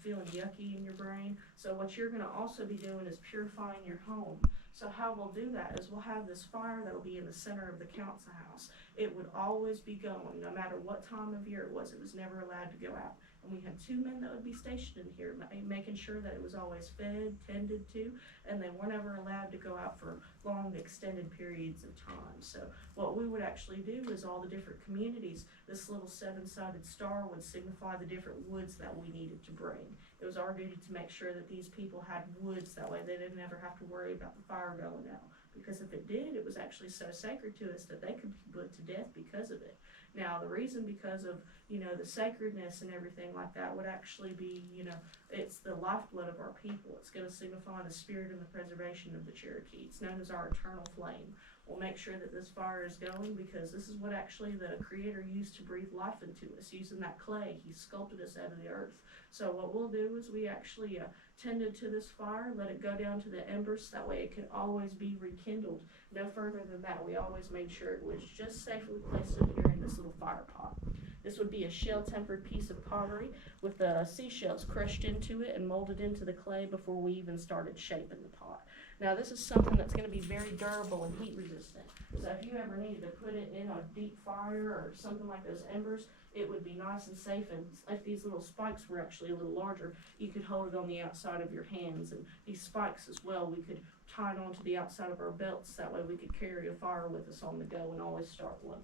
feeling yucky in your brain. So what you're going to also be doing is purifying your home. So how we'll do that is we'll have this fire that'll be in the center of the council house. It would always be going, no matter what time of year it was. It was never allowed to go out. And we had 2 men that would be stationed in here, making sure that it was always fed, tended to, and they weren't ever allowed to go out for long, extended periods of time. So what we would actually do is all the different communities, this little 7-sided star would signify the different woods that we needed to bring. It was our duty to make sure that these people had woods, that way they didn't ever have to worry about the fire going out. Because if it did, it was actually so sacred to us that they could be put to death because of it. Now, the reason because of, the sacredness and everything like that would actually be, it's the lifeblood of our people. It's going to signify the spirit and the preservation of the Cherokee. It's known as our eternal flame. We'll make sure that this fire is going because this is what actually the Creator used to breathe life into us, using that clay. He sculpted us out of the earth. So what we'll do is we actually tended to this fire, let it go down to the embers. That way it can always be rekindled. No further than that, we always made sure it was just safely placed in here in this little fire pot. This would be a shell-tempered piece of pottery with the seashells crushed into it and molded into the clay before we even started shaping the pot. Now, this is something that's going to be very durable and heat resistant. So if you ever needed to put it in a deep fire or something like those embers, it would be nice and safe. And if these little spikes were actually a little larger, you could hold it on the outside of your hands. And these spikes as well, we could tie it onto the outside of our belts. That way we could carry a fire with us on the go and always start one.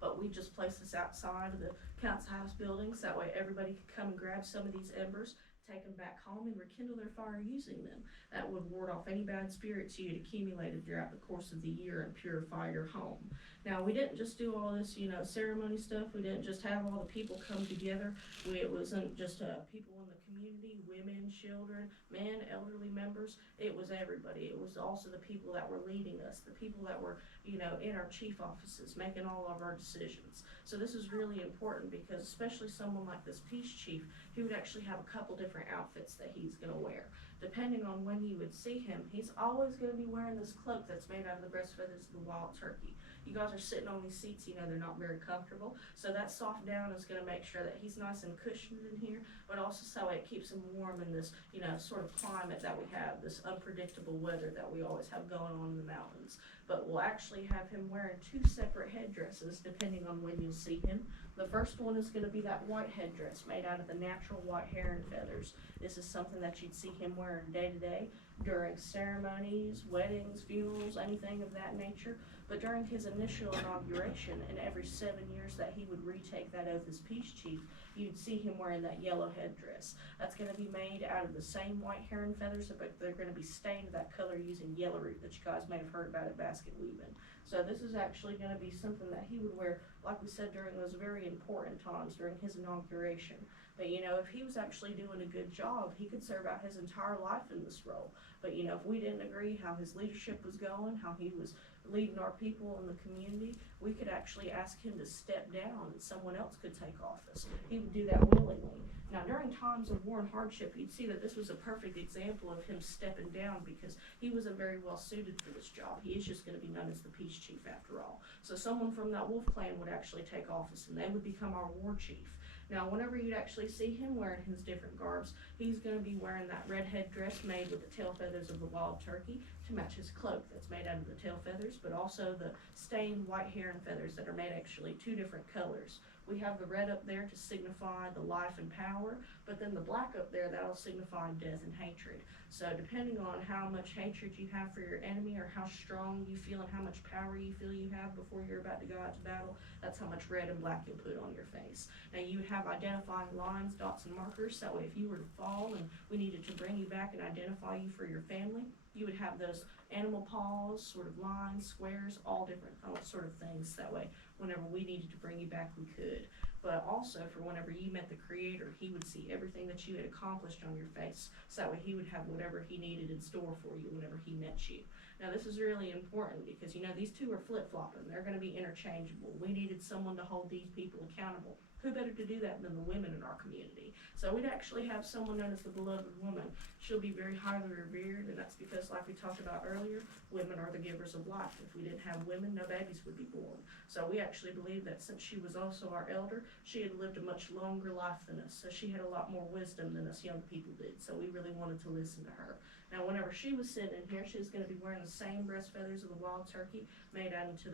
But we just place this outside of the council house buildings. That way everybody could come and grab some of these embers, take them back home and rekindle their fire using them. That would ward off any bad spirits you had accumulated throughout the course of the year and purify your home. Now, we didn't just do all this, ceremony stuff. We didn't just have all the people come together. It wasn't just people in the community, women, children, men, elderly members. It was everybody. It was also the people that were leading us, the people that were, in our chief offices, making all of our decisions. So this is really important because especially someone like this peace chief, he would actually have a couple different outfits that he's going to wear. Depending on when you would see him, he's always going to be wearing this cloak that's made out of the breast feathers of the wild turkey. You guys are sitting on these seats, they're not very comfortable. So that soft down is going to make sure that he's nice and cushioned in here, but also so it keeps him warm in this, sort of climate that we have, this unpredictable weather that we always have going on in the mountains. But we'll actually have him wearing 2 separate headdresses depending on when you'll see him. The first one is going to be that white headdress made out of the natural white hair and feathers. This is something that you'd see him wearing day to day during ceremonies, weddings, funerals, anything of that nature. But during his initial inauguration and every 7 years that he would retake that oath as peace chief, you'd see him wearing that yellow headdress. That's going to be made out of the same white hair and feathers, but they're going to be stained that color using yellow root that you guys may have heard about at basket weaving. So this is actually going to be something that he would wear, like we said, during those very important times during his inauguration. But if he was actually doing a good job, he could serve out his entire life in this role. But if we didn't agree how his leadership was going, how he was leading our people in the community, we could actually ask him to step down and someone else could take office. He would do that willingly. Now, during times of war and hardship, you'd see that this was a perfect example of him stepping down because he wasn't very well suited for this job. He is just going to be known as the peace chief after all. So someone from that wolf clan would actually take office and they would become our war chief. Now, whenever you'd actually see him wearing his different garbs, he's going to be wearing that red headdress made with the tail feathers of the wild turkey to match his cloak that's made out of the tail feathers, but also the stained white hair and feathers that are made actually 2 different colors. We have the red up there to signify the life and power, but then the black up there, that'll signify death and hatred. So depending on how much hatred you have for your enemy, or how strong you feel and how much power you feel you have before you're about to go out to battle, that's how much red and black you'll put on your face. Now you would have identifying lines, dots, and markers. That way if you were to fall and we needed to bring you back and identify you for your family, you would have those animal paws, sort of lines, squares, all different sort of things. That way whenever we needed to bring you back, we could. But also for whenever you met the Creator, he would see everything that you had accomplished on your face. So that way he would have whatever he needed in store for you whenever he met you. Now this is really important because, you know, these two are flip-flopping. They're going to be interchangeable. We needed someone to hold these people accountable. Who better to do that than the women in our community? So we'd actually have someone known as the Beloved Woman. She'll be very highly revered, and that's because, like we talked about earlier, women are the givers of life. If we didn't have women, no babies would be born. So we actually believe that since she was also our elder, she had lived a much longer life than us. So she had a lot more wisdom than us young people did. So we really wanted to listen to her. Now, whenever she was sitting in here, she was going to be wearing the same breast feathers of the wild turkey made into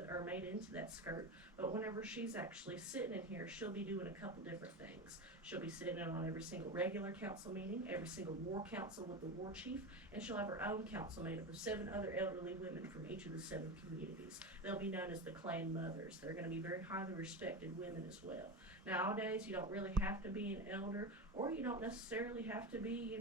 that skirt. But whenever she's actually sitting in here, she'll be doing a couple different things. She'll be sitting in on every single regular council meeting, every single war council with the war chief, and she'll have her own council made up of 7 other elderly women from each of the 7 communities. They'll be known as the clan mothers. They're going to be very highly respected women as well. Nowadays, you don't really have to be an elder, or you don't necessarily have to be,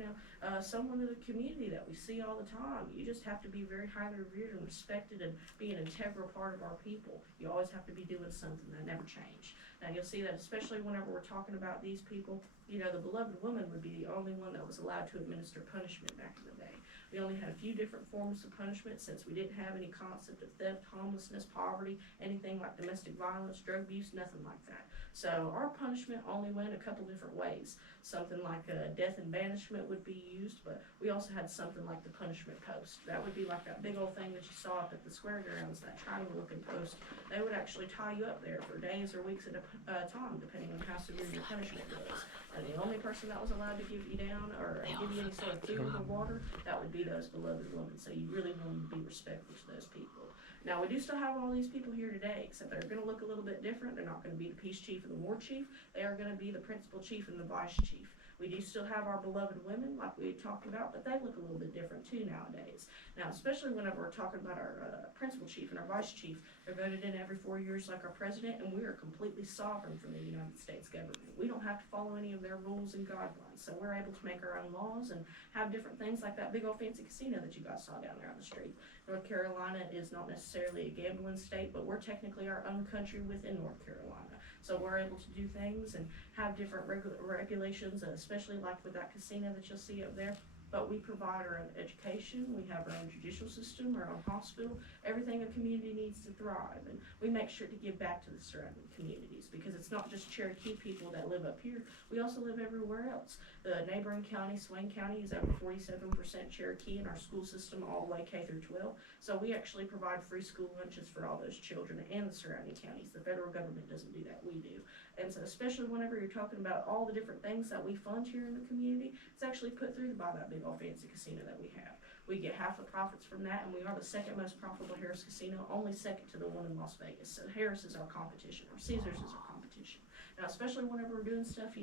someone in the community that we see all the time. You just have to be very highly revered and respected and be an integral part of our people. You always have to be doing something. That never change. Now you'll see that especially whenever we're talking about these people, the Beloved Woman would be the only one that was allowed to administer punishment back in the day. We only had a few different forms of punishment since we didn't have any concept of theft, homelessness, poverty, anything like domestic violence, drug abuse, nothing like that. So our punishment only went a couple different ways. Something like death and banishment would be used, but we also had something like the punishment post. That would be like that big old thing that you saw up at the square grounds, that triangle looking post. They would actually tie you up there for days or weeks at a time, depending on how severe your punishment was. And the only person that was allowed to give you down or give you any sort of food or water, that would be those Beloved Women. So you really wanted to be respectful to those people. Now, we do still have all these people here today, except they're going to look a little bit different. They're not going to be the peace chief and the war chief. They are going to be the principal chief and the vice chief. We do still have our Beloved Women, like we had talked about, but they look a little bit different too nowadays. Now, especially whenever we're talking about our principal chief and our vice chief, they're voted in every 4 years like our president, and we are completely sovereign from the United States government. We don't have to follow any of their rules and guidelines, so we're able to make our own laws and have different things like that big old fancy casino that you guys saw down there on the street. North Carolina is not necessarily a gambling state, but we're technically our own country within North Carolina. So we're able to do things and have different regulations, especially like with that casino that you'll see up there. But we provide our own education, we have our own judicial system, our own hospital, everything a community needs to thrive. And we make sure to give back to the surrounding communities, because it's not just Cherokee people that live up here, we also live everywhere else. The neighboring county, Swain County, is over 47% Cherokee in our school system all the way K through 12. So we actually provide free school lunches for all those children and the surrounding counties. The federal government doesn't do that, we do. And so especially whenever you're talking about all the different things that we fund here in the community, it's actually put through by that big old fancy casino that we have. We get half the profits from that, and we are the second most profitable Harris casino, only second to the one in Las Vegas. So Harris is our competition, or Caesars is our competition. Now, especially whenever we're doing stuff,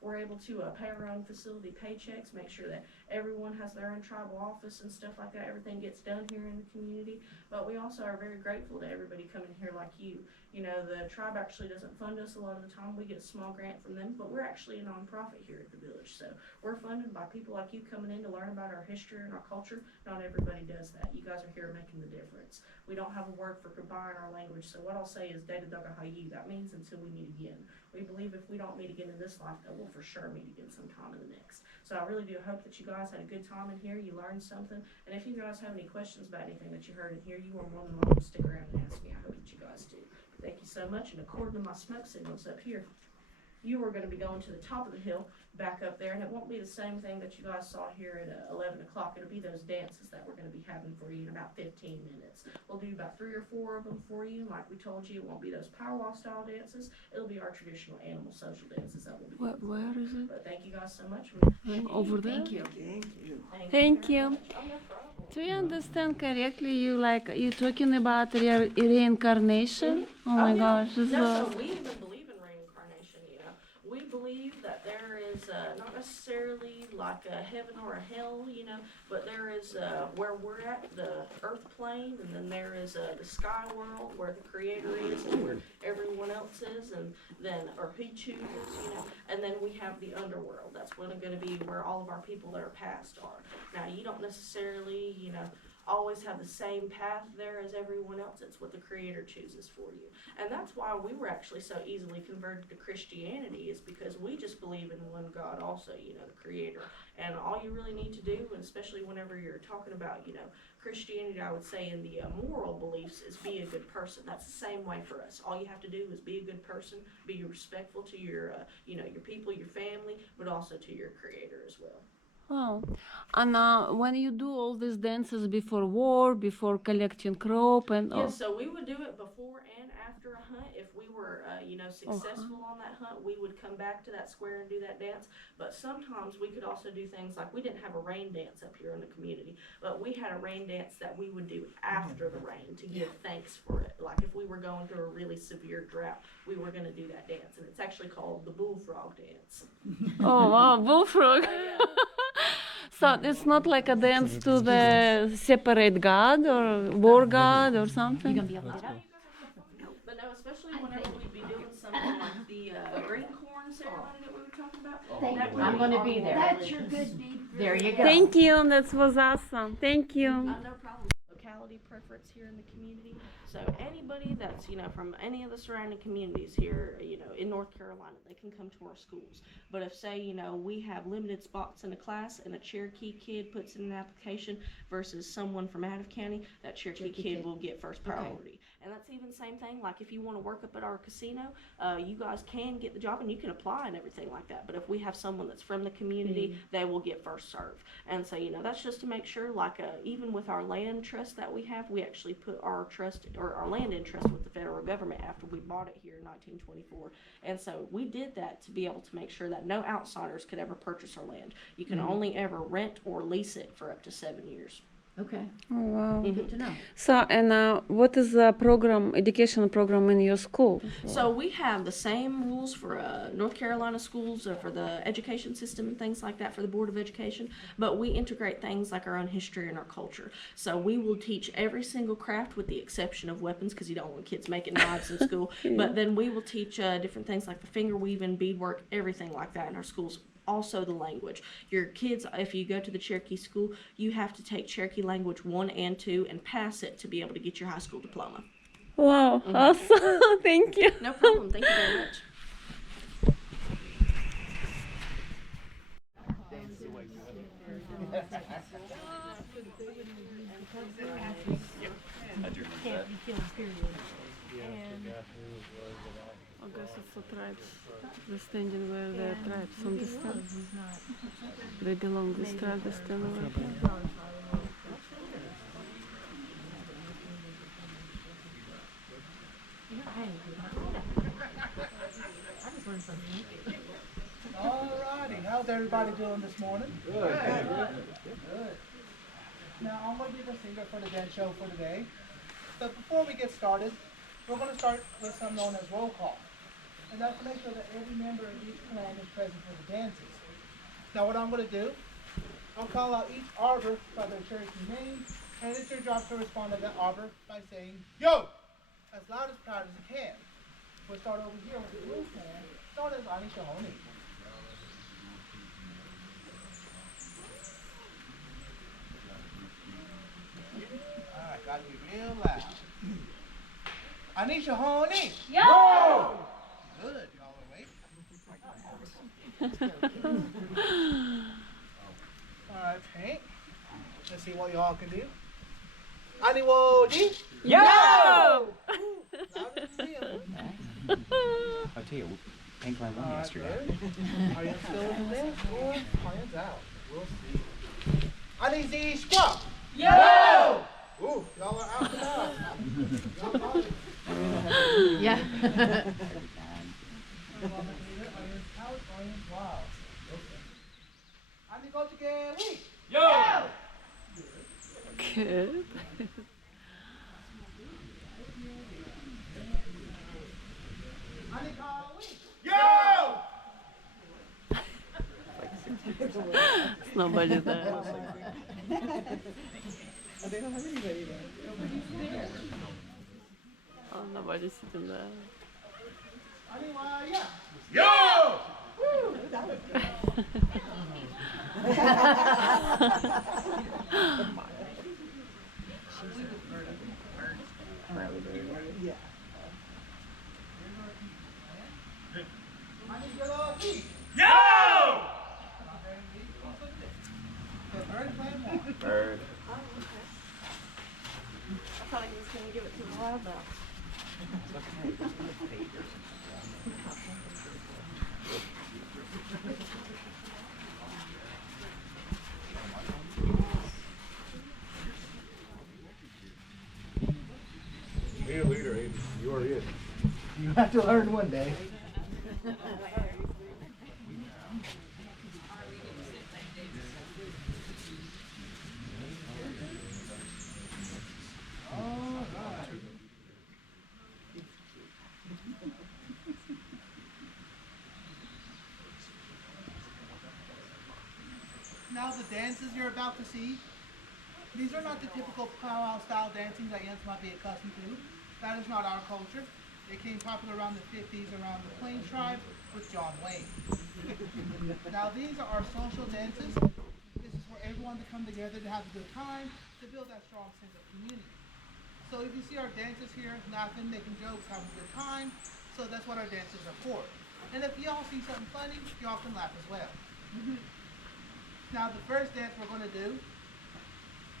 we're able to pay our own facility paychecks, make sure that everyone has their own tribal office and stuff like that. Everything gets done here in the community. But we also are very grateful to everybody coming here like you. The tribe actually doesn't fund us a lot of the time. We get a small grant from them, but we're actually a nonprofit here at the village. So we're funded by people like you coming in to learn about our history and our culture. Not everybody does that. You guys are here making the difference. We don't have a word for goodbye in our language, so what I'll say is Dedadaga-hayi. That means until we meet again. We believe if we don't meet again in this life, that we'll for sure meet again sometime in the next. So I really do hope that you guys had a good time in here, you learned something, and if you guys have any questions about anything that you heard in here, you are more than welcome to stick around and ask me. I hope that you guys do. Thank you so much, and according to my smoke signals up here, you are going to be going to the top of the hill, back up there, and it won't be the same thing that you guys saw here at 11 o'clock. It'll be those dances that we're going to be having for you in about 15 minutes. We'll do about 3 or 4 of them for you, and like we told you, it won't be those powwow style dances. It'll be our traditional animal social dances that we'll be doing. Where is it? But thank you guys so much. Over there? Thank you. Thank you. Do you understand correctly? You talking about reincarnation? Oh my gosh, this No, was. so we even believe in reincarnation. we believe that there is not necessarily like a heaven or a hell, you know, but there is where we're at, the earth plane, and then there is the sky world where the creator is and where everyone else is, and then, or he chooses, you know, and then we have the underworld. That's going to be where all of our people that are past are. Now, you don't necessarily, you know, always have the same path there as everyone else. It's what the creator chooses for you. And that's why we were actually so easily converted to Christianity, is because we just believe in one God also, you know, the creator. And all you really need to do, and especially whenever you're talking about, you know, Christianity, I would say in the moral beliefs, is be a good person. That's the same way for us. All you have to do is be a good person, be respectful to your, you know, your people, your family, but also to your creator as well. Wow. And when you do all these dances before war, before collecting crop and all. Yes, so we would do it before and after a hunt. If we were, you know, successful on that hunt, we would come back to that square and do that dance. But sometimes we could also do things like, we didn't have a rain dance up here in the community, but we had a rain dance that we would do after the rain to give thanks for it. Like if we were going through a really severe drought, we were going to do that dance. And it's actually called the bullfrog dance. Oh, wow, bullfrog. So it's not like a dance to the separate god or war god or something? You gonna be able to get up? But no, especially whenever we'd be doing something like the green corn ceremony that we were talking about. I'm gonna be there. That's your good deed. There you go. Thank you, that was awesome. Thank you. No problem. Locality preference here in the community. So anybody that's, you know, from any of the surrounding communities here, you know, in North Carolina, they can come to our schools. But if, say, you know, we have limited spots in a class and a Cherokee kid puts in an application versus someone from out of county, that Cherokee kid will get first priority. And that's even the same thing, like if you want to work up at our casino, you guys can get the job and you can apply and everything like that. But if we have someone that's from the community, they will get first serve. And so, you know, that's just to make sure, like even with our land trust that we have, we actually put our trust or our land in trust with the federal government after we bought it here in 1924. And so we did that to be able to make sure that no outsiders could ever purchase our land. You can only ever rent or lease it for up to 7 years. Okay. Oh, wow. Good to know. So, and what is the program, educational program in your school? So we have the same rules for North Carolina schools, for the education system and things like that for the Board of Education, but we integrate things like our own history and our culture. So we will teach every single craft with the exception of weapons, because you don't want kids making knives in school, but then we will teach different things like the finger weaving, beadwork, everything like that in our schools. Also the language. Your kids, if you go to the Cherokee school, you have to take Cherokee language 1 and 2 and pass it to be able to get your high school diploma. Wow, awesome. Thank you. No problem. Thank you very much. I guess it's the tribes. They're standing where the tribes on the stand. They belong to this tribe, they stand over there. Alrighty, how's everybody doing this morning? Good. Now I'm going to be the singer for the dance show for today. But before we get started, we're going to start with something known as roll call. And that's to make sure that every member of each clan is present for the dances. Now what I'm going to do, I'll call out each arbor by their Cherokee name, and it's your job to respond to that arbor by saying, yo, as loud as proud as you can. We'll start over here with the blue clan, known as Anishahoni. Alright, gotta be real loud. Anishahoni! Yo! Good, y'all are awake. Alright, Hank. Let's see what y'all can do. Aniwoji! Yo! Louder than him. I'll tell you, Hank won yesterday. Are you still in there? Or hands out? We'll see. Anizi squat! Yo! Ooh, y'all are out now. Yeah. Yo! Good. Yo! There's nobody there. They don't have anybody there. Nobody's there. Oh, nobody's sitting there. Yo! Yeah. Yo! Bird. I thought he was going to give it to the wild mouse. Be a leader, Aiden. You are it. You have to learn one day. Now the dances you're about to see, these are not the typical powwow style dancing that Yens might be accustomed to. That is not our culture. They came popular around the 50s around the Plains tribe with John Wayne. Now these are our social dances. This is for everyone to come together to have a good time, to build that strong sense of community. So if you see our dancers here laughing, making jokes, having a good time, so that's what our dancers are for. And if y'all see something funny, y'all can laugh as well. Now the first dance we're going to do,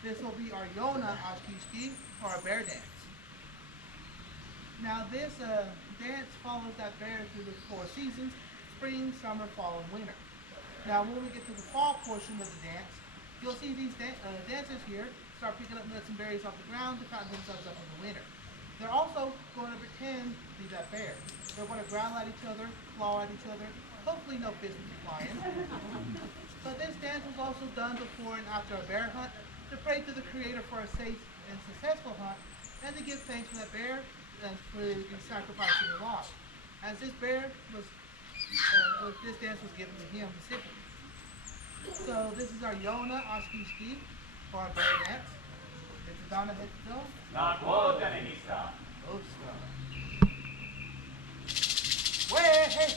this will be our Yona Ashkishki, or our bear dance. Now this dance follows that bear through the 4 seasons, spring, summer, fall, and winter. Now when we get to the fall portion of the dance, you'll see these dancers here start picking up nuts and berries off the ground to fatten themselves up in the winter. They're also going to pretend to be that bear. They're going to growl at each other, claw at each other, hopefully no fists will be flying. But this dance was also done before and after a bear hunt to pray to the Creator for a safe and successful hunt and to give thanks for that bear and for the sacrifice of the lost. As this bear was, this dance was given to him specifically. So this is our Yona Ashkishki, or our bear dance. It's a Donna hit the film. Not more than any stuff. Oh, stop. Way, hey,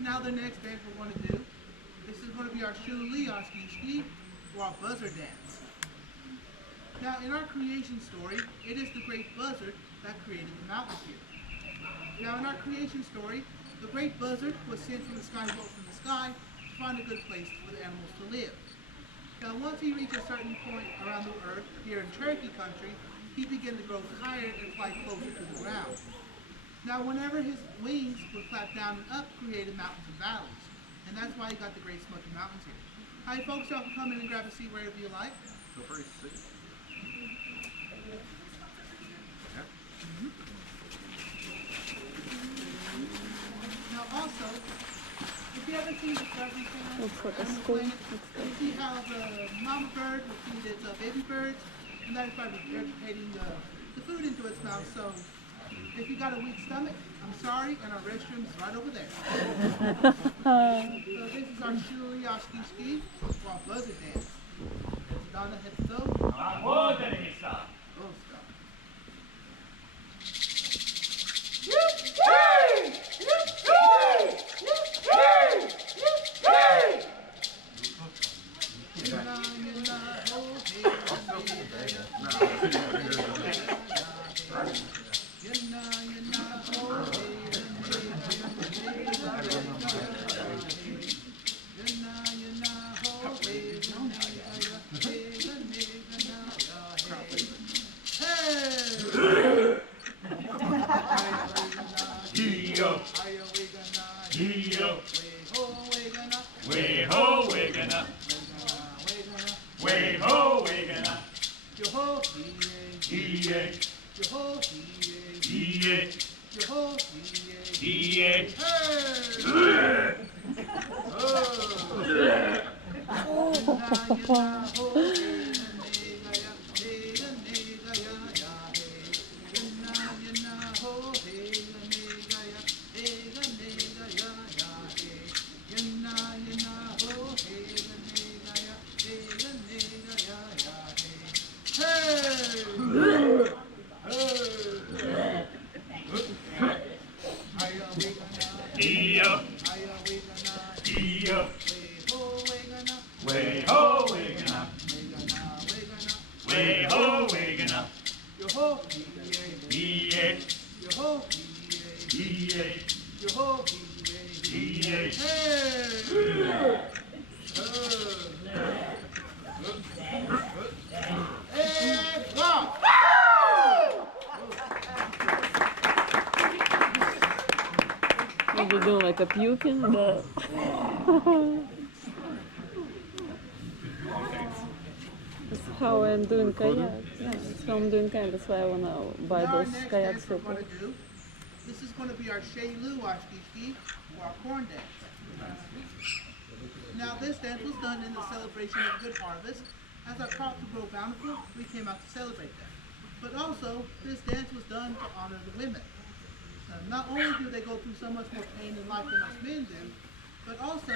Now the next dance we're going to do, this is going to be our Shuli Ashkishki, or our buzzard dance. Now, in our creation story, it is the great buzzard that created the mountains here. Now, in our creation story, the great buzzard was sent from the sky boat from the sky to find a good place for the animals to live. Now, once he reached a certain point around the earth, here in Cherokee country, he began to grow tired and fly closer to the ground. Now, whenever his wings would flap down and up, created mountains and valleys. And that's why he got the Great Smoky Mountains here. Hi, folks, y'all can come in and grab a seat wherever you like. Feel free to sit. Now, also, if you ever see the Discovery Channel, Looks like a Animal school. Planet, you see how the mama bird will feed its baby birds, and that is by regurgitating the food into its mouth. So, if you got a weak stomach, I'm sorry, and our restroom is right over there. So this is our Shuli Ski or our buzzard dance. It's Donna Head Stove. Maybe doing like a puking, but that's how I'm doing kayak. Yeah, that's how I'm doing kayak. That's why I wanna buy Now our those next kayak dance we're slippers. going to do, this is going to be our Shailu Ski or our corn dance. Now this dance was done in the celebration of good harvest. As our crops would grow bountiful, we came out to celebrate that. But also, this dance was done to honor the women. Not only do they go through so much more pain in life than us men do, but also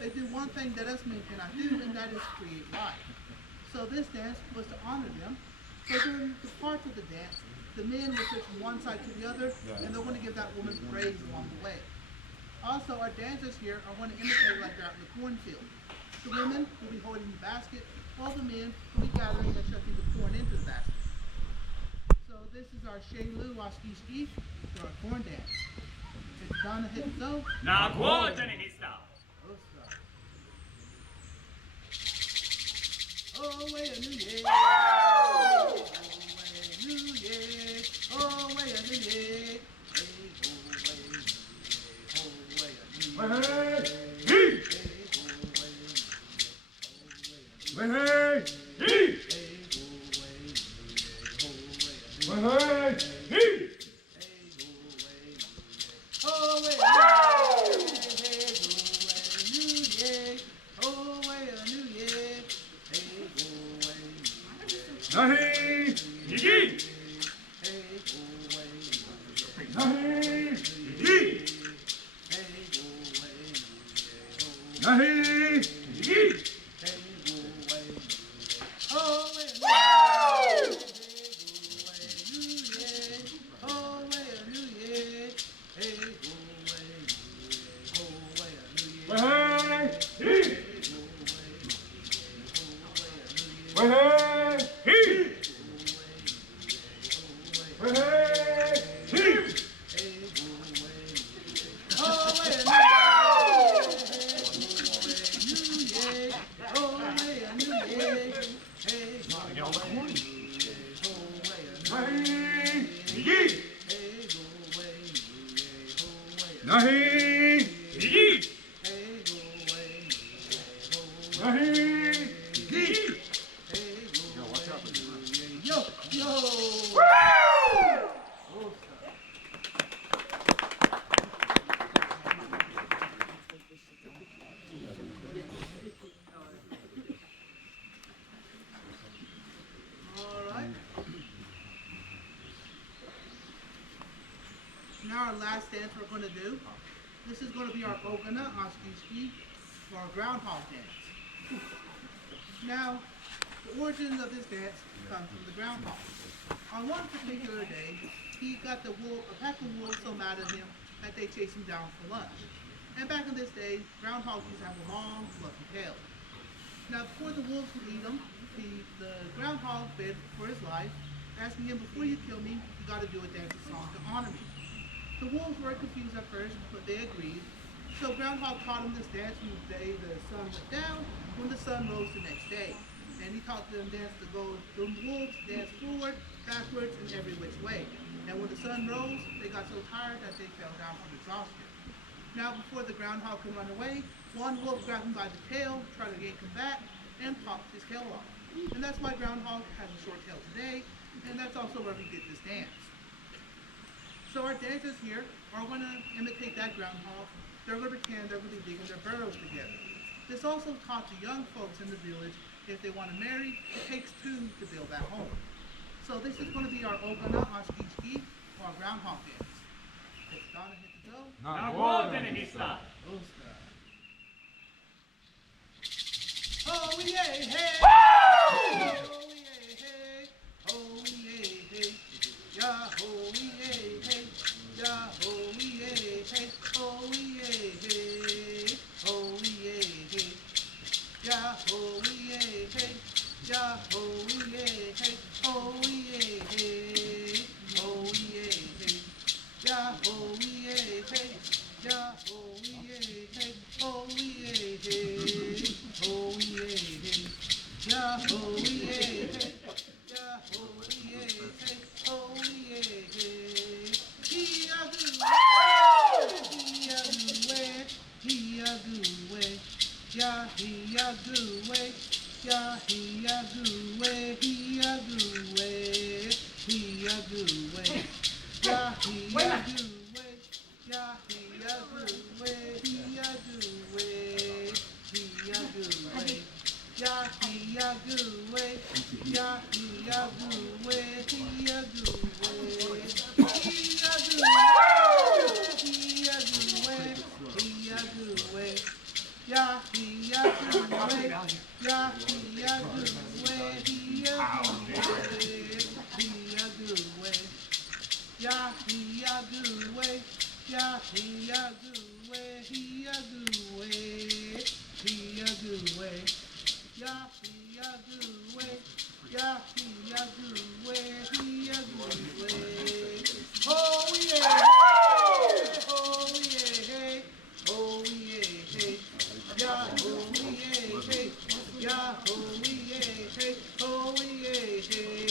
they do one thing that us men cannot do, and that is create life. So this dance was to honor them. So during the parts of the dance, the men will switch from one side to the other, and they're going to give that woman praise along the way. Also, our dancers here are going to imitate like they're out in the cornfield. The women will be holding the basket, while the men will be gathering and chucking the corn into the basket. So this is our Shailu Ski for our corn dance. It's Donna Hit So. Na quota hista. Oh, way a new year. Oh, way a new year. Oh, way a new year. Now our last dance we're going to do, this is going to be our Ogana Oskiski, or our groundhog dance. Now, the origins of this dance come from the groundhog. On one particular day, he got a pack of wolves so mad at him that they chased him down for lunch. And back in this day, groundhogs used to have a long, fluffy tail. Now, before the wolves would eat him, the groundhog begged for his life, asking him, before you kill me, you got to do a dance song to honor me. The wolves were confused at first, but they agreed. So Groundhog taught them this dance from the day the sun went down when the sun rose the next day. And he taught them dance to go, the wolves dance forward, backwards, and every which way. And when the sun rose, they got so tired that they fell down from exhaustion. Now before the groundhog could run away, one wolf grabbed him by the tail, tried to yank him back, and popped his tail off. And that's why groundhog has a short tail today, and that's also where we get this dance. So our dancers here are going to imitate that groundhog. They're going to pretend they're going to be digging their burrows together. This also taught the young folks in the village, if they want to marry, it takes two to build that home. So this is going to be our Ogana Oskiski, or our groundhog dance. If Donna hit the go. Na głodę nie stać. Oh yeah, hey! Oh yeah, hey! Oh yeah, hey! Yeah, oh yeah, hey! Yeah, oh yeah, hey! Oh yeah, hey! Oh yeah, hey! Yeah, oh yeah, hey! Yeah, oh yeah, hey! Oh yeah, hey! Oh yeah, hey! Yeah, oh yeah, hey! Yeah, oh yeah, hey! Oh yeah, hey! Oh yeah, hey! Yeah, oh yeah, hey! Yeah, oh yeah, hey! Oh yeah, hey! Yeah, he-a goo way, yeah, he-a goo way, he-a goo way, he-a goo way, yeah, he-a goo way, yeah, he-a goo way, he-a goo way, he-a goo way, yeah, he-a goo way, yeah, he-a goo way, he-a goo way, he-a goo way, he-a goo way. Yeah, he-a goo way, yeah, he-a goo way, he-a goo way, yeah, he-a goo way, yeah, he-a goo way, he-a goo way, he-a goo way, yeah, he-a goo way, yeah, he-a goo way, he-a goo way. Oh yeah, oh yeah, oh yeah, hey. Yeah, oh yeah, hey. Yeah, oh yeah, hey. Oh yeah, hey.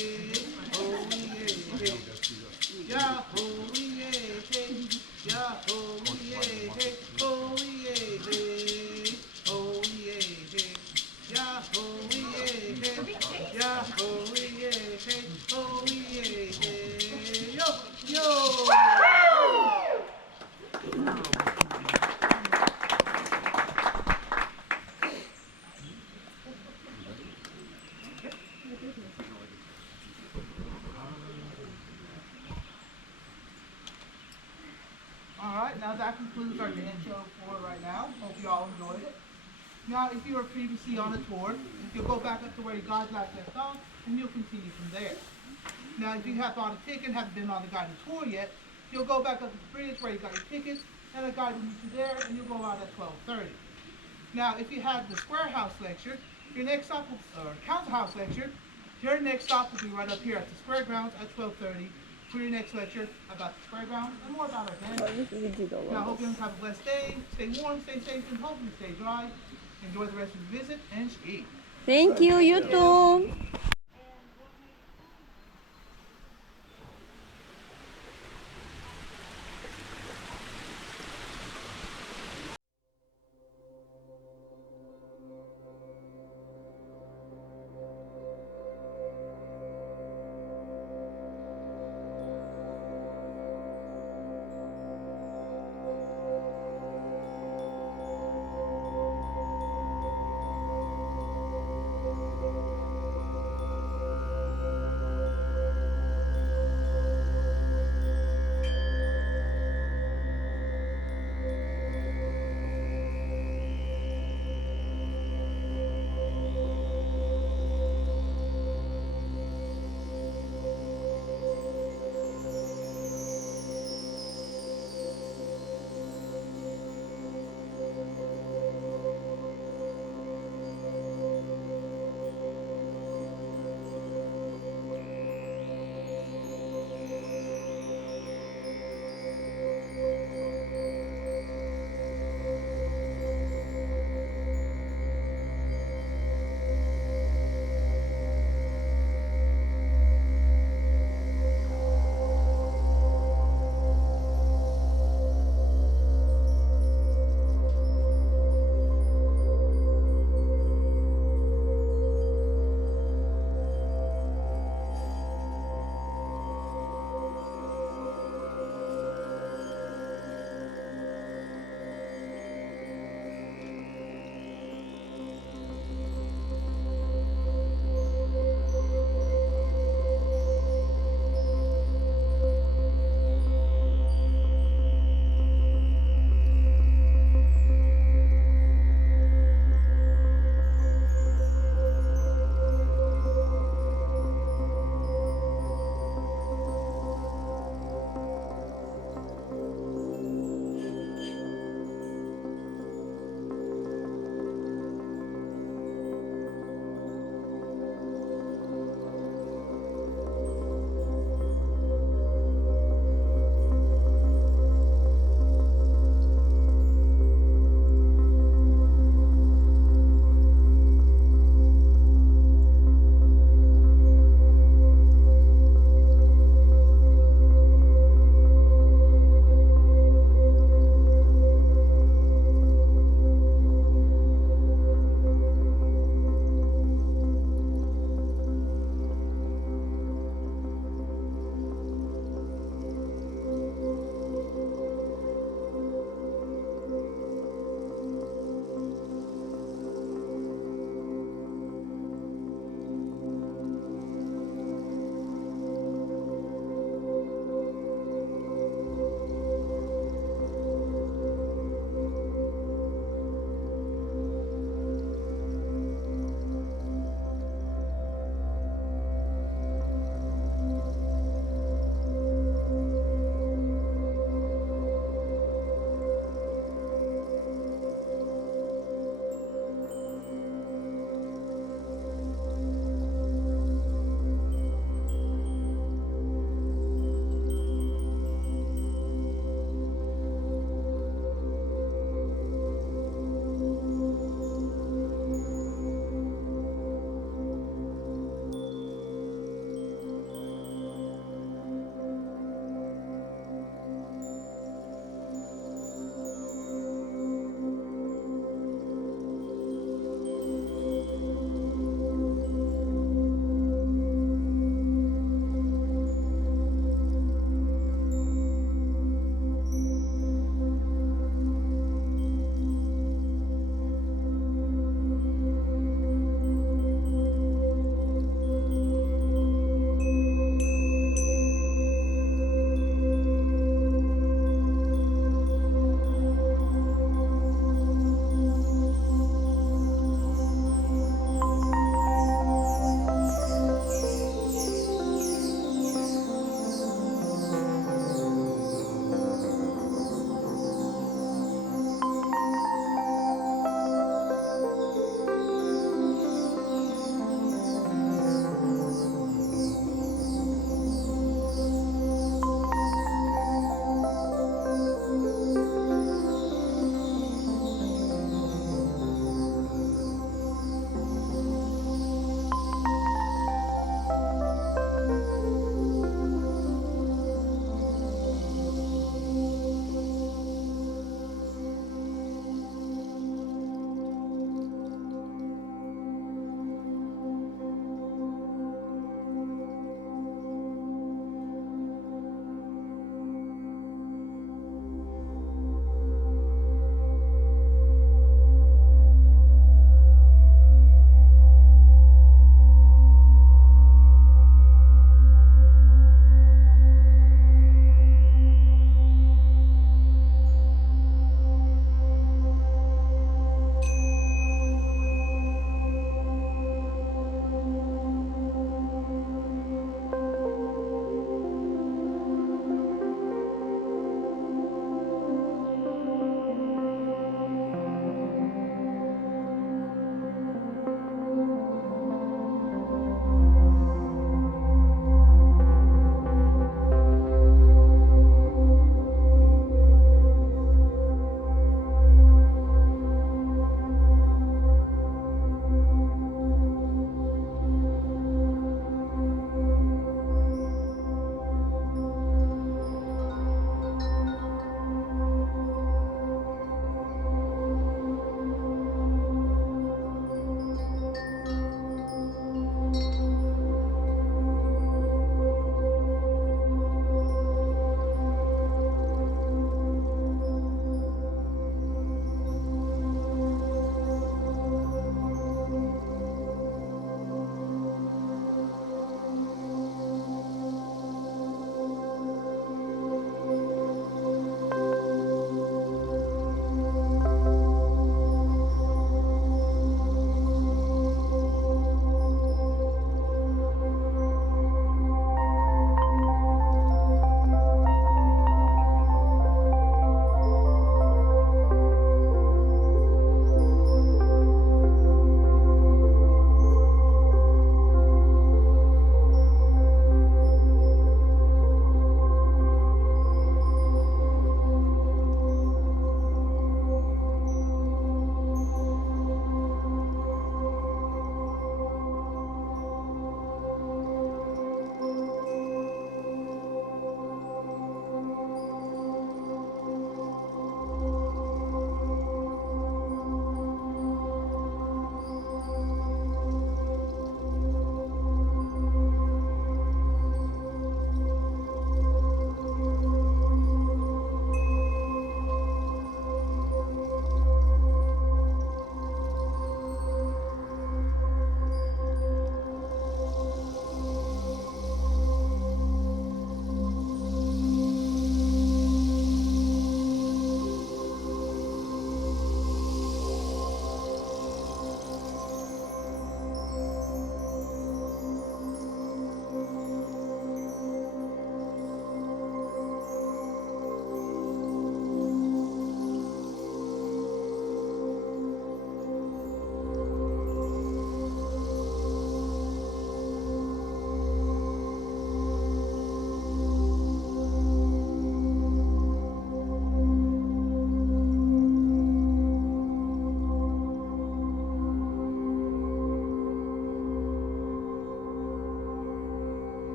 Oh yeah, hey. Yeah, oh yeah, hey. Yeah, oh yeah, hey. Oh yeah, hey. Oh yeah, hey. Yeah, oh yeah, hey. Yeah, oh yeah, hey. Oh yeah, hey. Yo, yo. Alright, now that concludes our dance show for right now. Hope you all enjoyed it. Now, if you were previously on a tour, you'll go back up to where you guys last left off, and you'll continue from there. Now, if you have bought a ticket and haven't been on the guided tour yet, you'll go back up to the bridge where you got your tickets, and the guide will meet you there, and you'll go out at 12:30. Now, if you had the Square House lecture, your next stop will, or Council House lecture, your next stop will be right up here at the Square Grounds at 12:30 for your next lecture about the Square Grounds and more about our dance. Now, I hope you have a blessed day. Stay warm, stay safe, and hopefully stay dry. Enjoy the rest of the visit and ski. Thank you, you too.